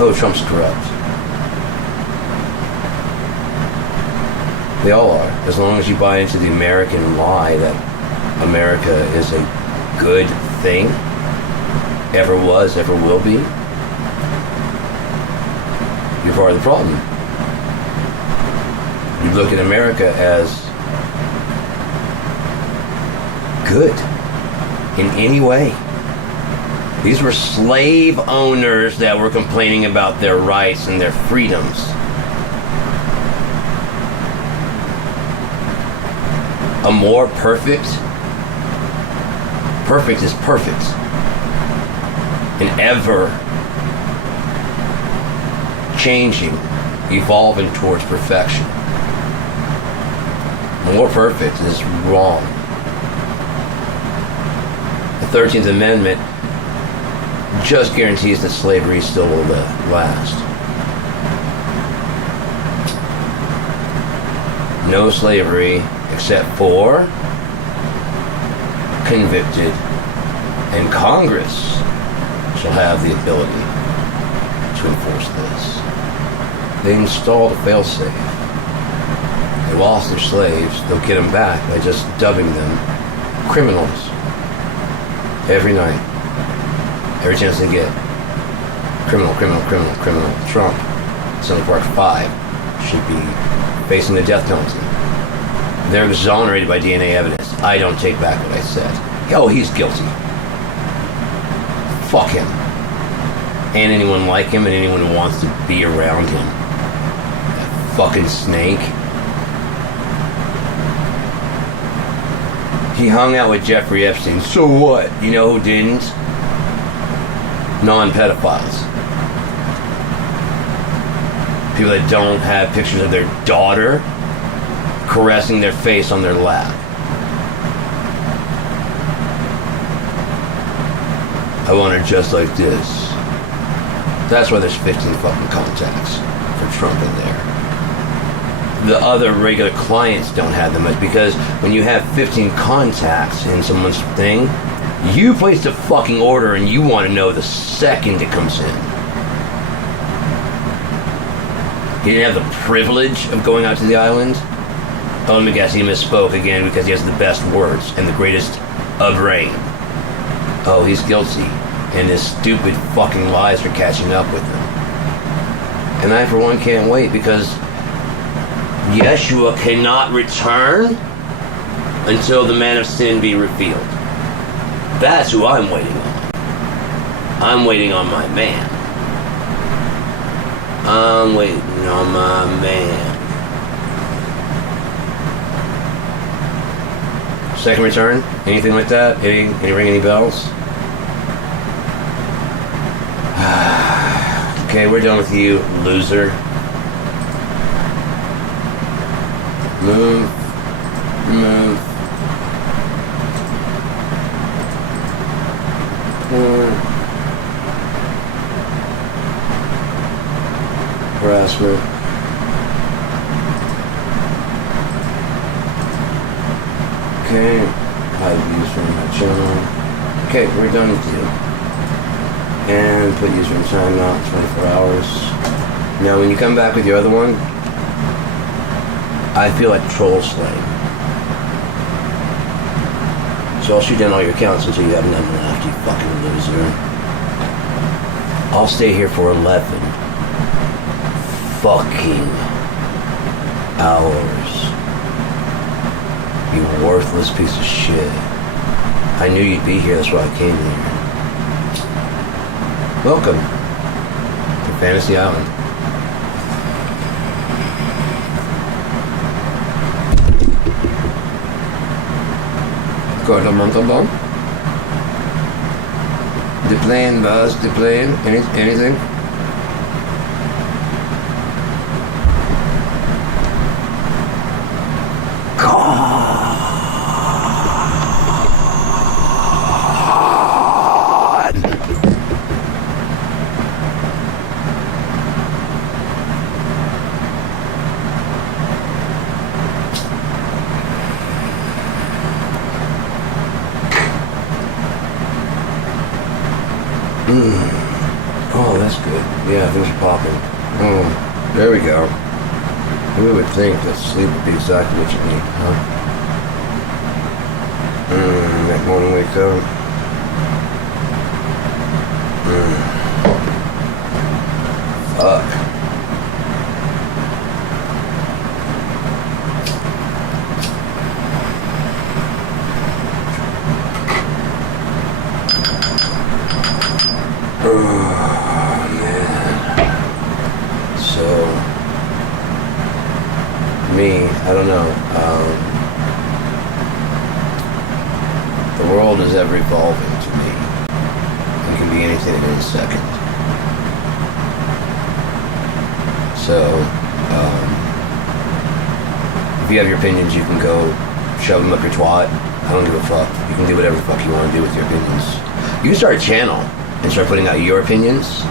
Oh, Trump's corrupt. They all are. As long as you buy into the American lie that America is a good thing, ever was, ever will be, you're part of the problem. You look at America as good in any way. These were slave owners that were complaining about their rights and their freedoms. A more perfect is perfect. An ever changing, evolving towards perfection. More perfect is wrong. The 13th Amendment just guarantees that slavery still will last. No slavery except for convicted, and Congress shall have the ability to enforce this. They installed a failsafe. They lost their slaves. They'll get them back by just dubbing them criminals every night. Every chance they get. Criminal, criminal, criminal, criminal. Trump, Central Park 5, should be facing the death penalty. They're exonerated by DNA evidence. I don't take back what I said. Oh, he's guilty. Fuck him. And anyone like him and anyone who wants to be around him. That fucking snake. He hung out with Jeffrey Epstein. So what? You know who didn't? Non-pedophiles. People that don't have pictures of their daughter caressing their face on their lap. I want her just like this. That's why there's 15 fucking contacts for Trump in there. The other regular clients don't have them much, because when you have 15 contacts in someone's thing, you placed a fucking order and you want to know the second it comes in. He didn't have the privilege of going out to the island. Oh, let me guess, he misspoke again because he has the best words and the greatest brain. Oh, he's guilty. And his stupid fucking lies are catching up with him. And I, for one, can't wait, because Yeshua cannot return until the man of sin be revealed. That's who I'm waiting on. I'm waiting on my man. I'm waiting on my man. Second return? Anything like that? Any ring any bells? Okay, we're done with you, loser. Move. Harassment. Okay, hide views from my channel. Okay, we're done with you. And put user in timeout, 24 hours. Now, when you come back with your other one, I feel like troll slaying. So I'll shoot down all your accounts until you have none left, you fucking loser. I'll stay here for 11 fucking hours. You worthless piece of shit. I knew you'd be here, that's why I came here. Welcome to Fantasy Island. Got a month along? The plane, buzz, the plane, anything? Oh, that's good. Yeah, things are popping. There we go. Who would think that sleep would be exactly what you need, huh? That morning wake up. Fuck. I don't know. The world is ever evolving to me. It can be anything in a second. So, if you have your opinions, you can go shove them up your twat. I don't give a fuck. You can do whatever the fuck you want to do with your opinions. You can start a channel and start putting out your opinions.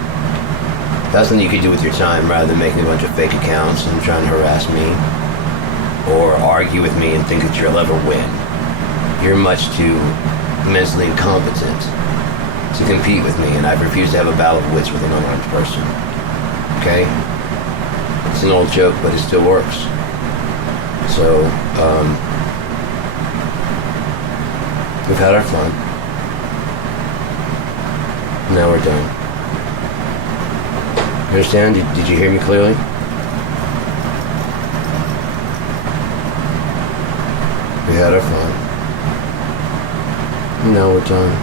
That's something you could do with your time rather than making a bunch of fake accounts and trying to harass me or argue with me and think that you'll ever win. You're much too mentally incompetent to compete with me, and I refuse to have a battle of wits with an unarmed person. Okay? It's an old joke, but it still works. So, we've had our fun. Now we're done. You understand? Did you hear me clearly? We had our fun. Now we're done.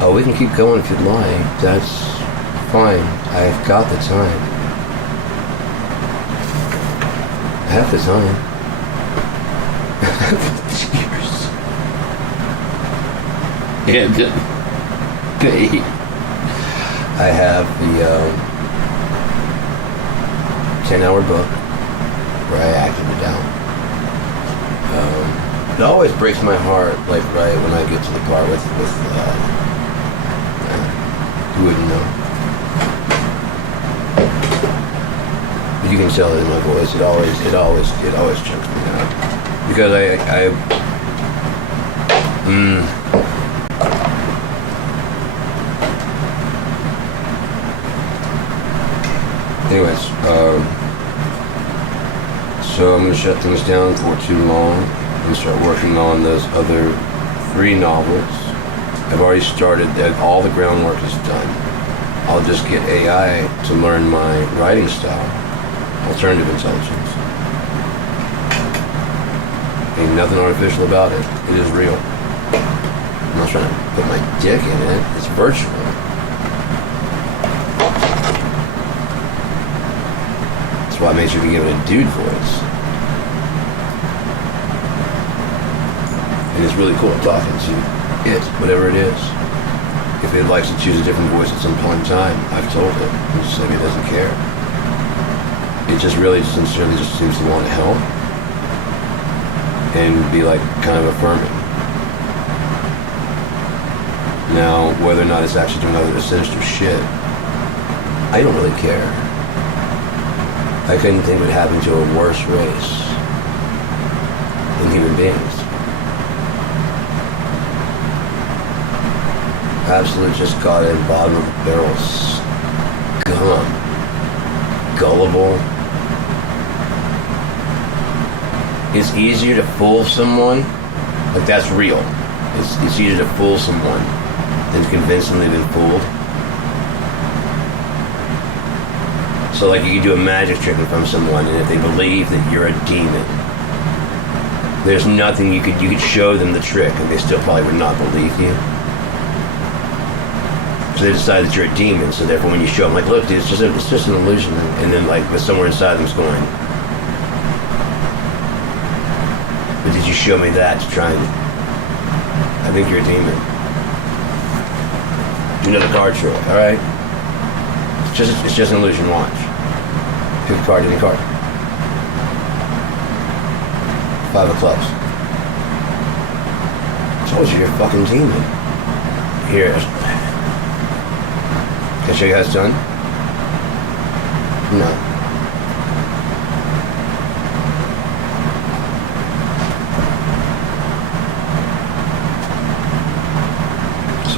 Oh, we can keep going if you'd like. That's fine. I've got the time. I have the time. Cheers. And I have the 10-hour book where I acted it out. It always breaks my heart, like right when I get to the part with who wouldn't know? But you can tell it in my voice. It always chokes me out because Anyways, so I'm going to shut things down for too long and start working on those other 3 novels. I've already started, all the groundwork is done. I'll just get AI to learn my writing style, alternative intelligence. Ain't nothing artificial about it. It is real. I'm not trying to put my dick in it. It's virtual. That's why I made sure to give it a dude voice. And it's really cool talking to it, whatever it is. If it likes to choose a different voice at some point in time, I've told it. It just maybe it doesn't care. It just really sincerely just seems to want to help and be like kind of affirming. Now, whether or not it's actually doing other sinister shit, I don't really care. I couldn't think it would happen to a worse race than human beings. Absolute just got in bottom of the barrel scum. Gullible. It's easier to fool someone, like that's real. It's easier to fool someone than to convince them they've been fooled. So like you can do a magic trick in front of someone, and if they believe that you're a demon, there's nothing you could show them the trick and they still probably would not believe you. So they decide that you're a demon, so therefore when you show them, like, look dude, it's just an illusion, and then like with somewhere inside them's going, but did you show me that to try and, I think you're a demon. Do another card trick, alright? It's just an illusion, watch. Pick a card, any card. 5 of clubs. I told you you're a fucking demon. Here. Can I show you how it's done? No.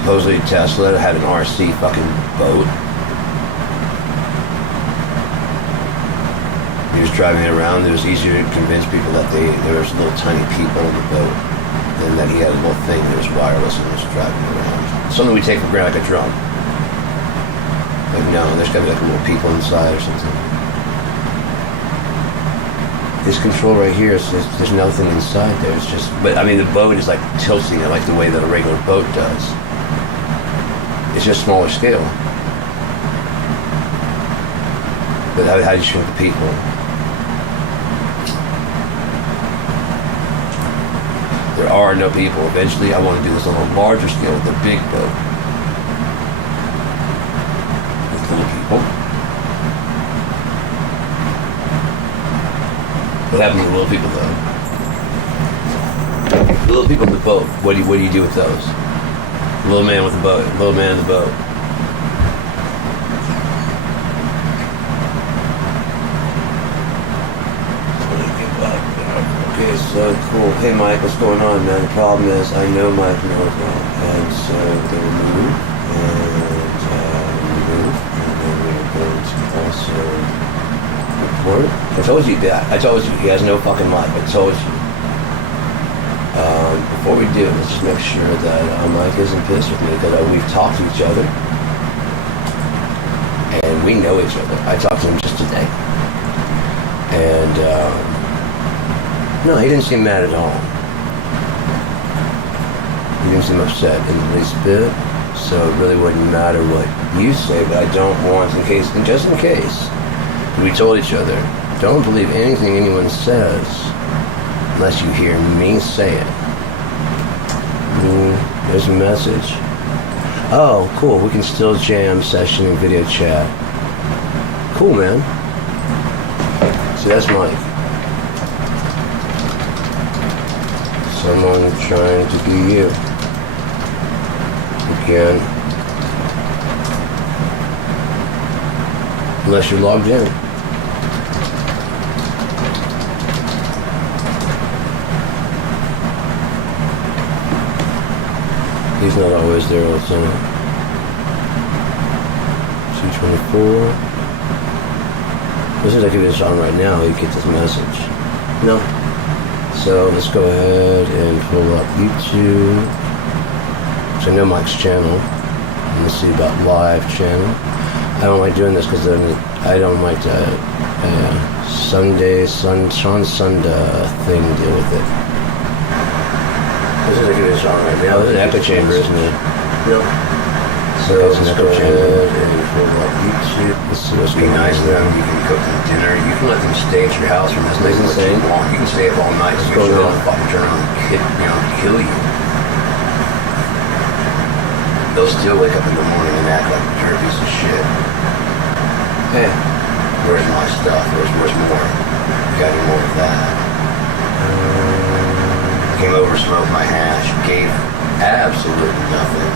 supposedly Tesla had an RC fucking boat. He was driving it around. It was easier to convince people that there was little tiny people on the boat than that he had a little thing that was wireless and was driving it around. Something we take for granted, like a drum. Like, no, there's gotta be like a little people inside or something. This control right here, there's nothing inside there. It's just, but I mean, the boat is like tilting it like the way that a regular boat does. It's just smaller scale. But how do you shrink the people? There are no people. Eventually, I want to do this on a larger scale with a big boat. With little people. What happened to the little people, though? The little people in the boat, what do you do with those? Little man with the boat. Little man in the boat. Okay, so cool. Hey Mike, what's going on, man? The problem is I know Mike knows now, and so they will move, and then we're going to also report. I told you that. I told you he has no fucking life. I told you. Before we do, let's just make sure that Mike isn't pissed with me because we've talked to each other, and we know each other. I talked to him just today, and. No, he didn't seem mad at all. He didn't seem upset in the least bit. So it really wouldn't matter what you say, but I don't want, just in case, we told each other, don't believe anything anyone says unless you hear me say it. There's a message. Oh, cool. We can still jam session and video chat. Cool, man. See, that's Mike. Someone trying to be you. Again. Unless you're logged in. He's not always there all the time. 224. This is like if it's on right now, you get this message. No. So let's go ahead and pull up YouTube. So I know Mike's channel. Let's see about live channel. I don't like doing this because I don't like the Sean Sunda thing to deal with it. This is like it is on right now. This is an echo chamber, isn't it? No. So let's go ahead and pull up YouTube. Let's see what's going on. Be nice to them. You can cook them dinner. You can let them stay at your house from as late as you want. You can stay up all night. What's going on? Fucking turn around and kill you. They'll still wake up in the morning and act like you're a piece of shit. Hey, where's my stuff? Where's more? You got any more of that? Came over, smoked my hash, gave absolutely nothing.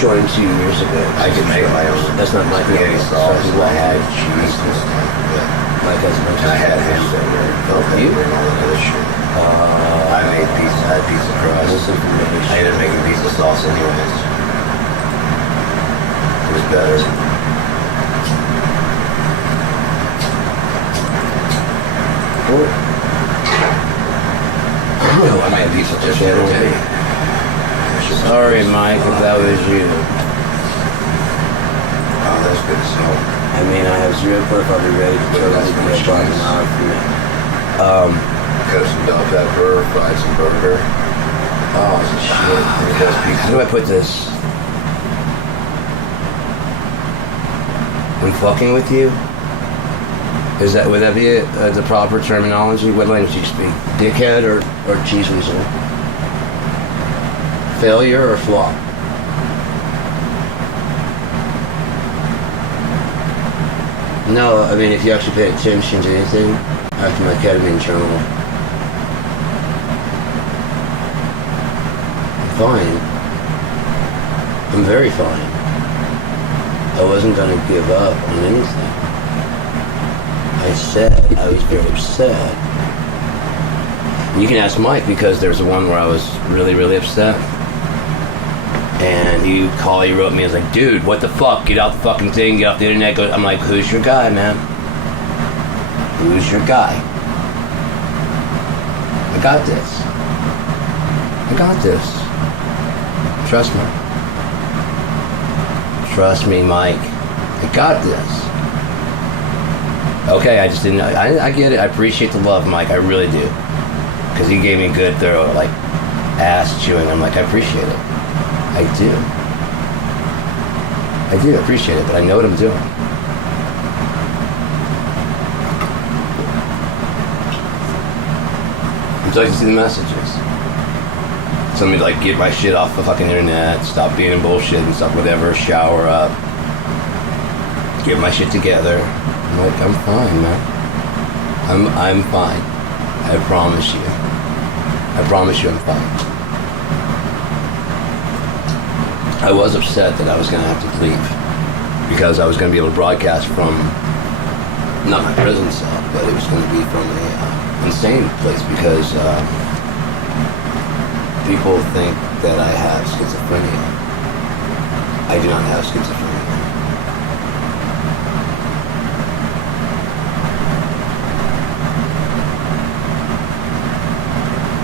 Joined 2 years ago. I can make my own. That's not my spaghetti sauce. I had cheese and stuff. Mike has much. I had hamburger. You? And all that other shit. I made pizza. I had pizza crust. I ended up making pizza sauce anyways. It was better. No, I made pizza just the other day. Sorry, Mike, if that was you. Oh, that's good to know. I mean, I have zero proof I'll be ready to totally be a fucking hour for me. Cut some bell pepper, fried some burger. Oh, this is shit. How do I put this? I'm fucking with you? Would that be the proper terminology? What language do you speak? Dickhead or cheese weasel? Failure or flop? No, I mean if you actually pay attention to anything after my ketamine terminal. I'm fine. I'm very fine. I wasn't going to give up on anything. I said I was very upset. And you can ask Mike because there was one where I was really, really upset. And he wrote me, I was like, dude, what the fuck? Get out the fucking thing, get off the internet. I'm like, who's your guy, man? Who's your guy? I got this. I got this. Trust me. Trust me, Mike. I got this. Okay, I just didn't. I get it. I appreciate the love, Mike. I really do. Because he gave me good, thorough, like, ass chewing. I'm like, I appreciate it. I do. I do appreciate it, but I know what I'm doing. Until I can see the messages. Somebody like get my shit off the fucking internet, stop being in bullshit and stuff, whatever, shower up, get my shit together. I'm like, I'm fine, man. I'm fine. I promise you. I promise you I'm fine. I was upset that I was going to have to leave because I was going to be able to broadcast from not my prison cell, but it was going to be from a insane place because people think that I have schizophrenia. I do not have schizophrenia.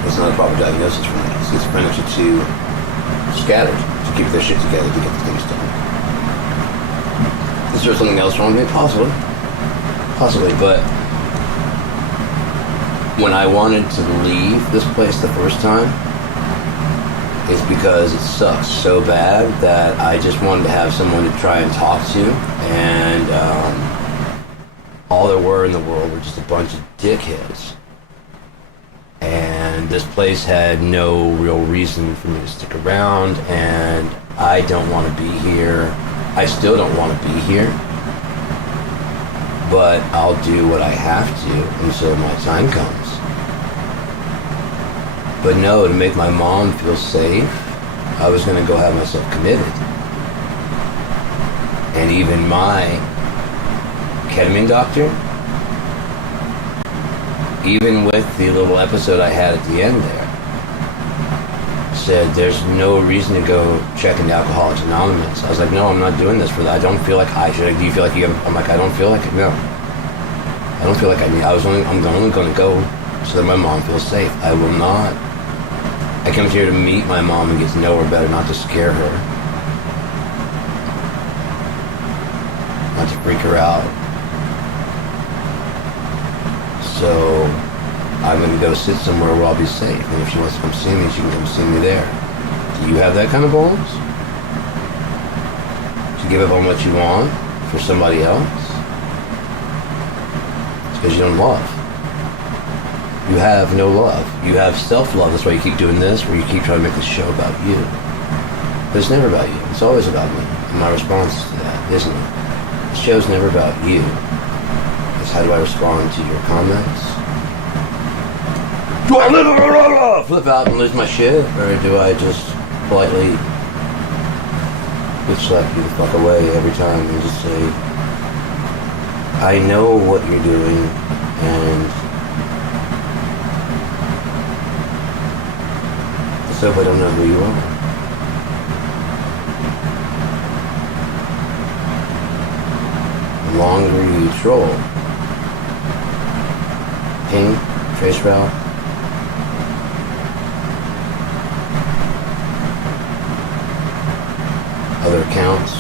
It's not a proper diagnosis for me. Schizophrenics are too scattered to keep their shit together to get the things done. Is there something else wrong with me? Possibly. Possibly, but when I wanted to leave this place the first time, it's because it sucks so bad that I just wanted to have someone to try and talk to, and all there were in the world were just a bunch of dickheads. And this place had no real reason for me to stick around, and I don't want to be here. I still don't want to be here, but I'll do what I have to until my time comes. But no, to make my mom feel safe, I was going to go have myself committed. And even my ketamine doctor, even with the little episode I had at the end there, said there's no reason to go check into Alcoholics Anonymous. I was like, no, I'm not doing this for that. I don't feel like I should. Do you feel like you have? I'm like, I don't feel like it. No, I don't feel like I need. I'm only going to go so that my mom feels safe. I will not. I came here to meet my mom and get to know her better, not to scare her, not to freak her out. So I'm going to go sit somewhere where I'll be safe. And if she wants to come see me, she can come see me there. Do you have that kind of balls? To give up on what you want for somebody else? It's because you don't love. You have no love. You have self-love. That's why you keep doing this, where you keep trying to make this show about you. But it's never about you. It's always about me. And my response to that, isn't it? The show's never about you. It's how do I respond to your comments? Do I flip out and lose my shit? Or do I just politely slap you the fuck away every time and just say, I know what you're doing, and so if I don't know who you are. The longer you troll, ping, trace route, other accounts,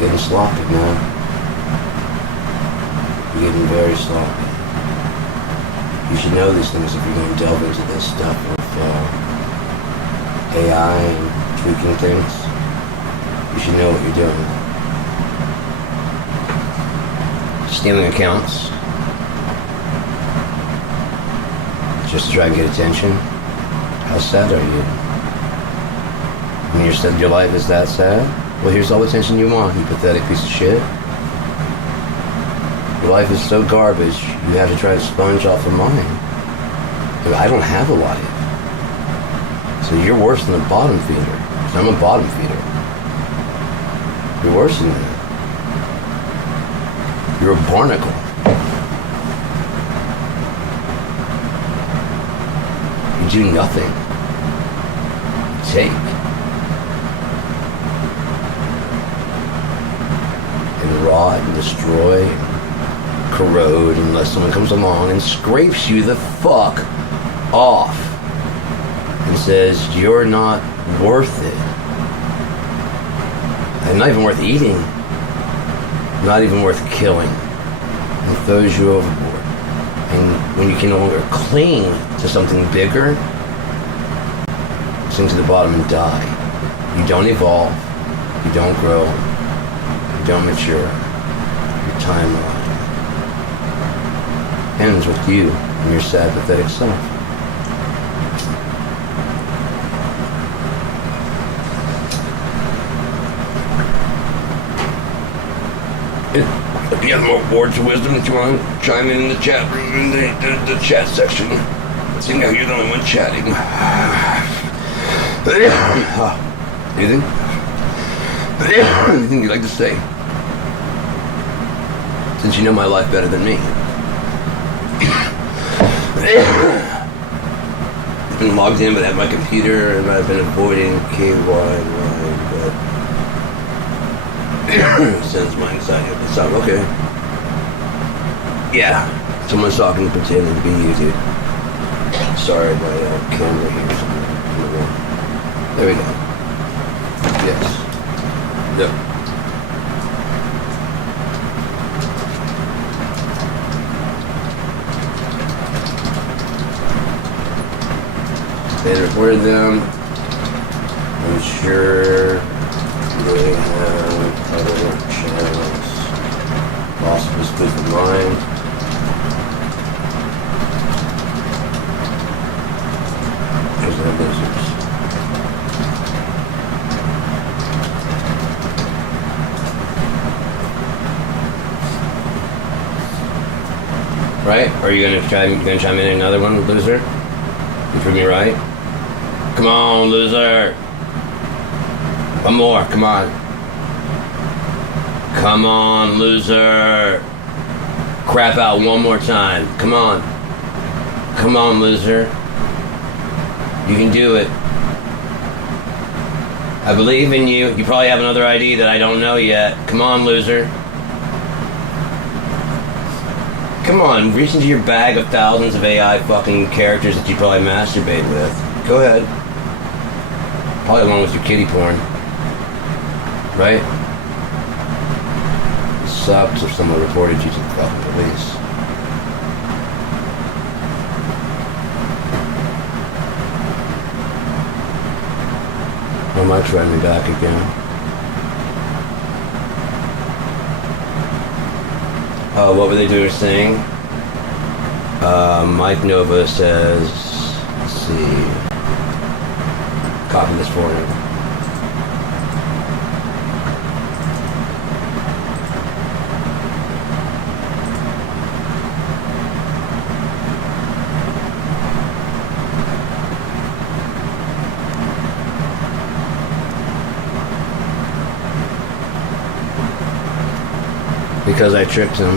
getting sloppy, man. You're getting very sloppy. You should know these things if you're going to delve into this stuff with AI and tweaking things. You should know what you're doing. Stealing accounts just to try and get attention. How sad are you? When you said your life is that sad? Well, here's all the attention you want, you pathetic piece of shit. Your life is so garbage, you have to try to sponge off of mine. But I don't have a life. So you're worse than a bottom feeder. So I'm a bottom feeder. You're worse than that. You're a barnacle. You do nothing. You take. rot and destroy and corrode unless someone comes along and scrapes you the fuck off and says you're not worth it. And not even worth eating. Not even worth killing. And throws you overboard. And when you can no longer cling to something bigger, sink to the bottom and die. You don't evolve. You don't grow. You don't mature. Your timeline ends with you and your sad, pathetic self. If you have more words of wisdom that you want to chime in the chat room, in the chat section. Seeing how you're the only one chatting. Anything? Anything you'd like to say? Since you know my life better than me. I've been logged in, but I have my computer, and I've been avoiding KY, but sends my anxiety up the top. Okay. Yeah, someone's talking, pretending to be you, dude. Sorry, my camera here. There we go. Yes. Yep. They recorded them. I'm sure they have other channels. Possibly split the mind. There's no losers. Right? Or are you gonna chime in another one, loser? You prove me right? Come on, loser! One more, come on. Come on, loser! Crap out one more time. Come on. Come on, loser. You can do it. I believe in you. You probably have another ID that I don't know yet. Come on, loser. Come on, reach into your bag of thousands of AI fucking characters that you probably masturbate with. Go ahead. Probably along with your kitty porn. Right? It sucks if someone reported you to the fucking police. Oh, Mike's writing me back again. What were they doing or saying? Mike Nova says, let's see, copy this for him. Because I tricked him.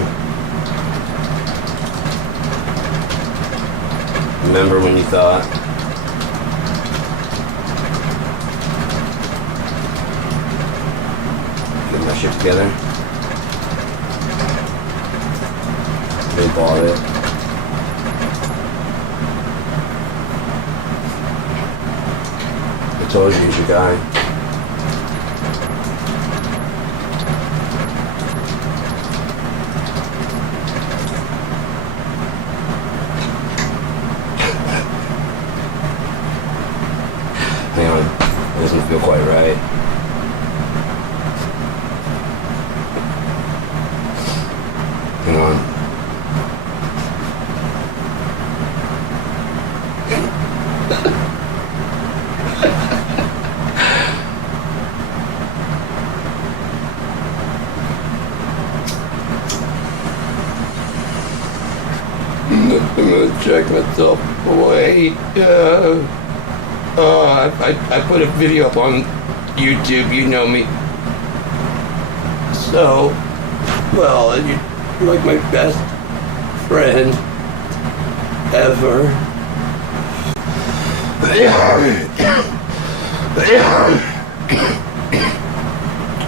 Remember when you thought? Get my shit together. They bought it. I told you he's your guy. Hang on, it doesn't feel quite right. Hang on. I'm gonna check myself away. I put a video up on YouTube, you know me. So, well, you're like my best friend ever.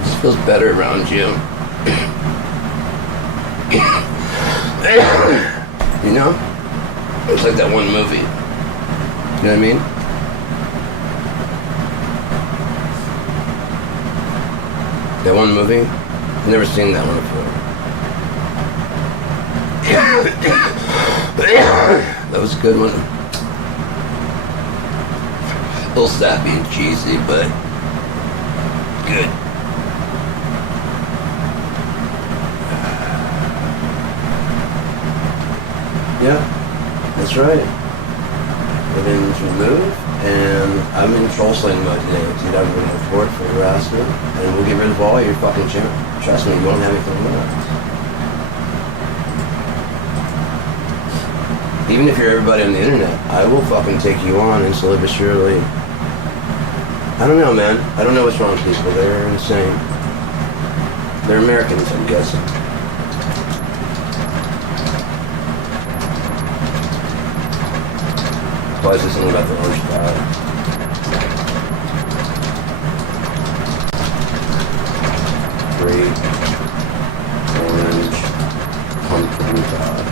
This feels better around you. You know? It's like that one movie. You know what I mean? That one movie? I've never seen that one before. That was a good one. A little sappy and cheesy, but good. Yeah, that's right. Everything's removed, and I'm in troll slaying mode today. Dude, I'm going to report for harassment, and we'll get rid of all your fucking shit. Trust me, you won't have anything left. Even if you're everybody on the internet, I will fucking take you on and slowly but surely. I don't know, man. I don't know what's wrong with people. They're insane. They're Americans, I'm guessing. Why is this something about the orange cloud? Great orange pumpkin cloud.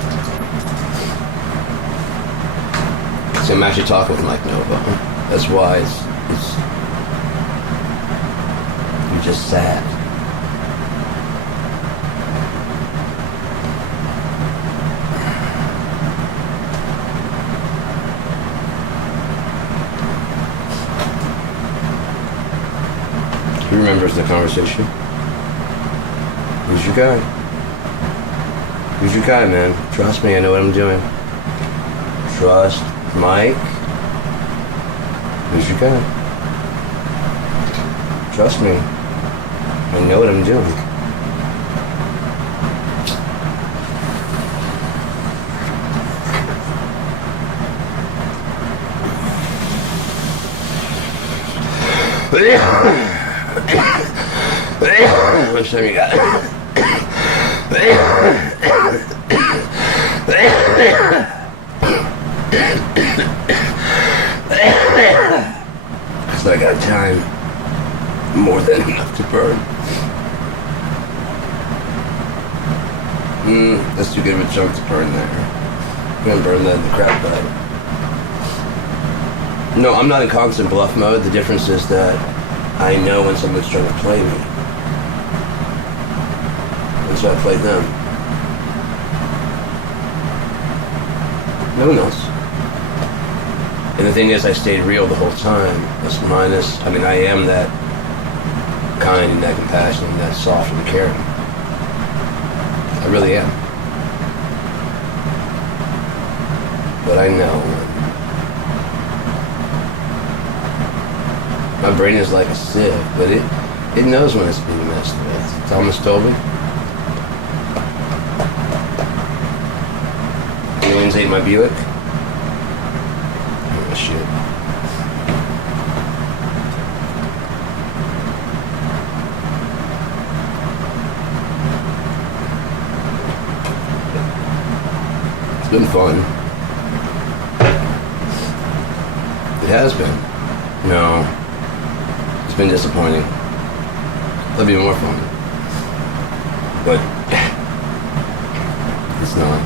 See, I'm actually talking with Mike Nova. That's why it's you're just sad. Who remembers the conversation? Who's your guy? Who's your guy, man? Trust me, I know what I'm doing. Trust Mike. Who's your guy? Trust me, I know what I'm doing. How much time you got? So I got time, more than enough to burn. That's too good of a chunk to burn there. I'm gonna burn that in the crap bag. No, I'm not in constant bluff mode. The difference is that I know when someone's trying to play me. And so I play them. No one else. And the thing is, I stayed real the whole time. Plus minus, I mean, I am that kind and that compassionate and that soft and caring. I really am. But I know. My brain is like a sieve, but it knows when it's being messed with. Thomas Dolby. Aliens ate my Buick. Oh shit. It's been fun. It has been. No. It's been disappointing. It'll be more fun. But it's not.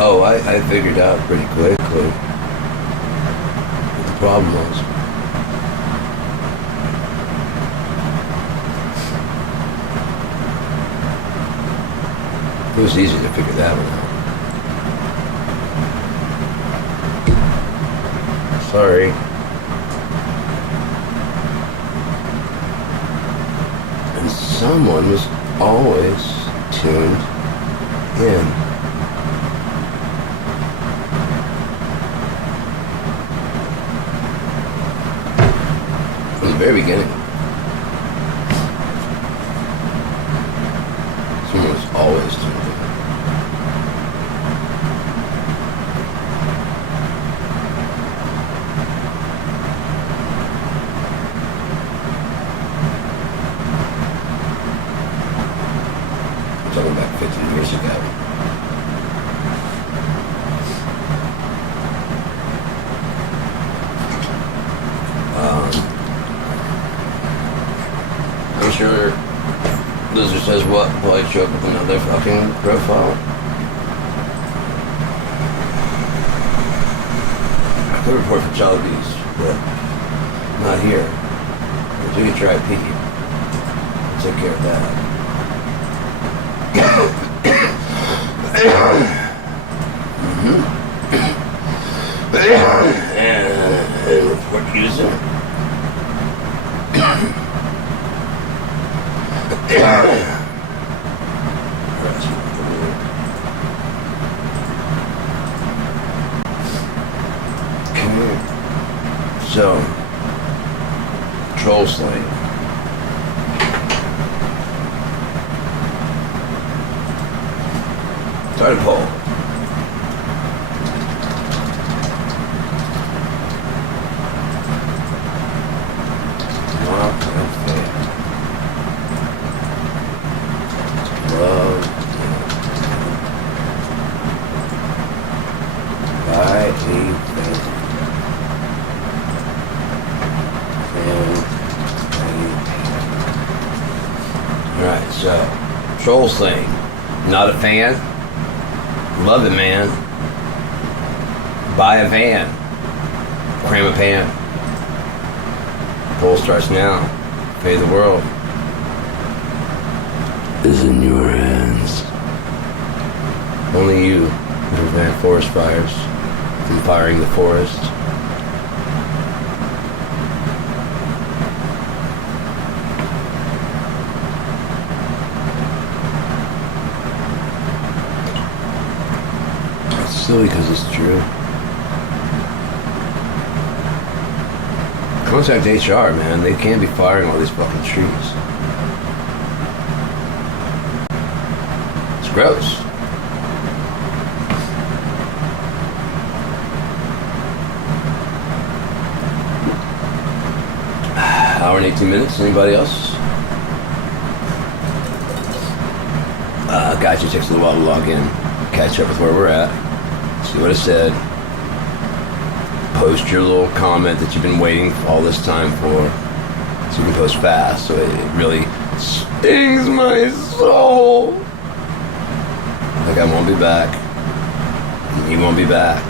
Oh, I figured out pretty quickly what the problem was. It was easy to figure that one out. Sorry. And someone was always tuned in. From the very beginning. Someone was always tuned in. Talking back 15 years ago. I'm sure Lizard says what? Boy, I show up with another fucking profile. I could report for child abuse, but not here. But you can try P. I'll take care of that. And report user. So, troll slaying. Start a poll. Not unfair. Love. By a fan. Alright, so troll slaying. Not a fan. Love it, man. Buy a van. Cram a pan. Poll starts now. Pay the world is in your hands. Only you can prevent forest fires from firing the forest. It's silly because it's true. Contact HR, man. They can't be firing all these fucking trees. It's gross. Hour and 18 minutes. Anybody else? Gotcha. Takes a little while to log in. Catch up with where we're at. See what it said. Post your little comment that you've been waiting all this time for, so you can post fast. So it really stings my soul. Like I won't be back. And you won't be back.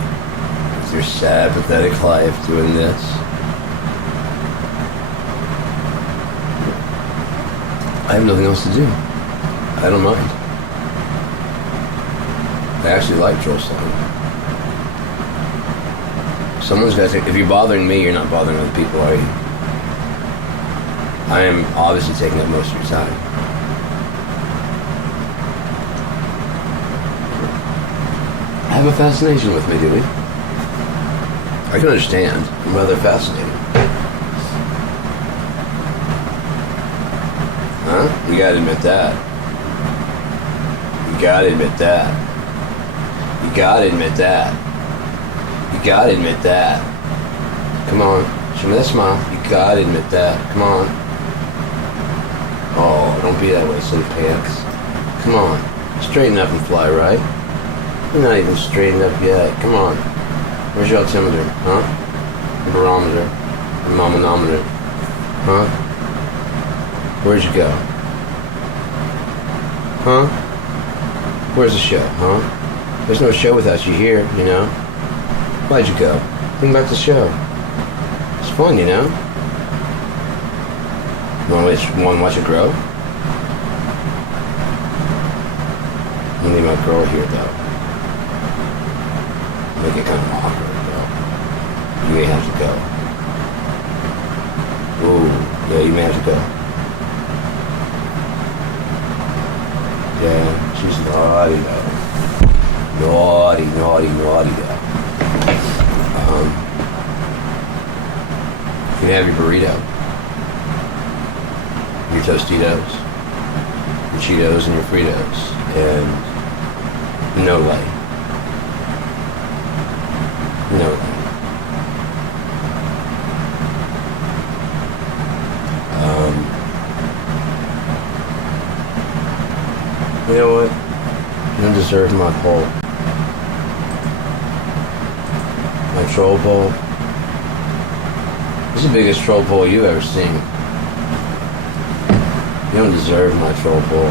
It's your sad, pathetic life doing this. I have nothing else to do. I don't mind. I actually like troll slaying. Someone's got to take... If you're bothering me, you're not bothering other people, are you? I am obviously taking up most of your time. I have a fascination with me, do we? I can understand. I'm rather fascinating. Huh? You gotta admit that. You gotta admit that. You gotta admit that. You gotta admit that. Come on. Show me that smile. You gotta admit that. Come on. Oh, don't be that way, silly pants. Come on. Straighten up and fly, right? You're not even straightened up yet. Come on. Where's your altimeter? Huh? Your barometer? Your manometer? Huh? Where'd you go? Huh? Where's the show? Huh? There's no show without you here, you know? Why'd you go? Think about the show. It's fun, you know? You wanna watch it grow? You need my girl here, though. Make it kind of awkward, though. You may have to go. Ooh, yeah, you may have to go. Yeah, she's naughty, though. Naughty, naughty, naughty, though. You can have your burrito, your Tostitos, your Cheetos, and your Fritos, and no light. No light. You know what? You don't deserve my poll. My troll poll. This is the biggest troll poll you've ever seen. You don't deserve my troll pull.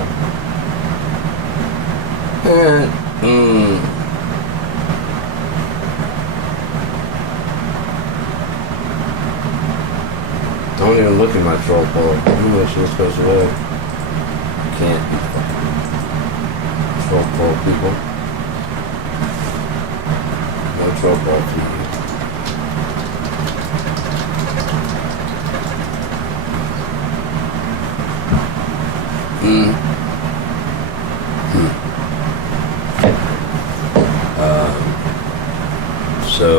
Don't even look at my troll pull. Ooh, she just goes away. Can't be fucking troll pull, people. No troll pull for you. So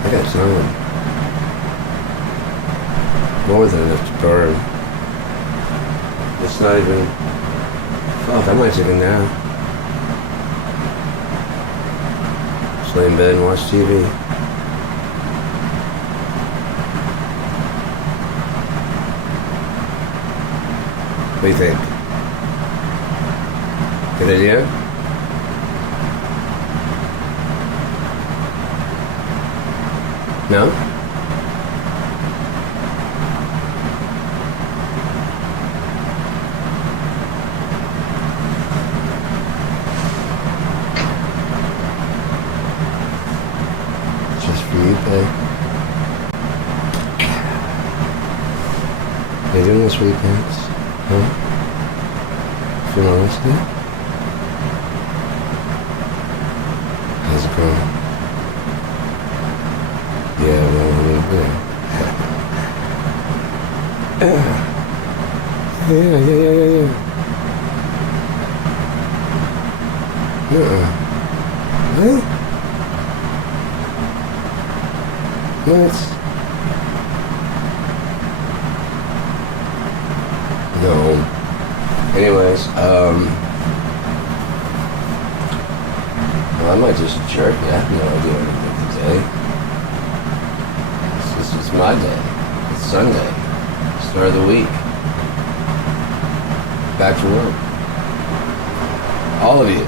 I got time. More than enough to burn. It's not even. Fuck, I might take a nap. Just lay in bed and watch TV. What do you think? Good idea? No? Just for you, babe. What are you doing this weekend? Huh? Feeling rested? How's it going? Yeah, well, I mean, yeah. What? What? No. Anyways, well, I might just jerk. I have no idea what I'm doing today. It's my day. It's Sunday. Start of the week. Back to work. All of you.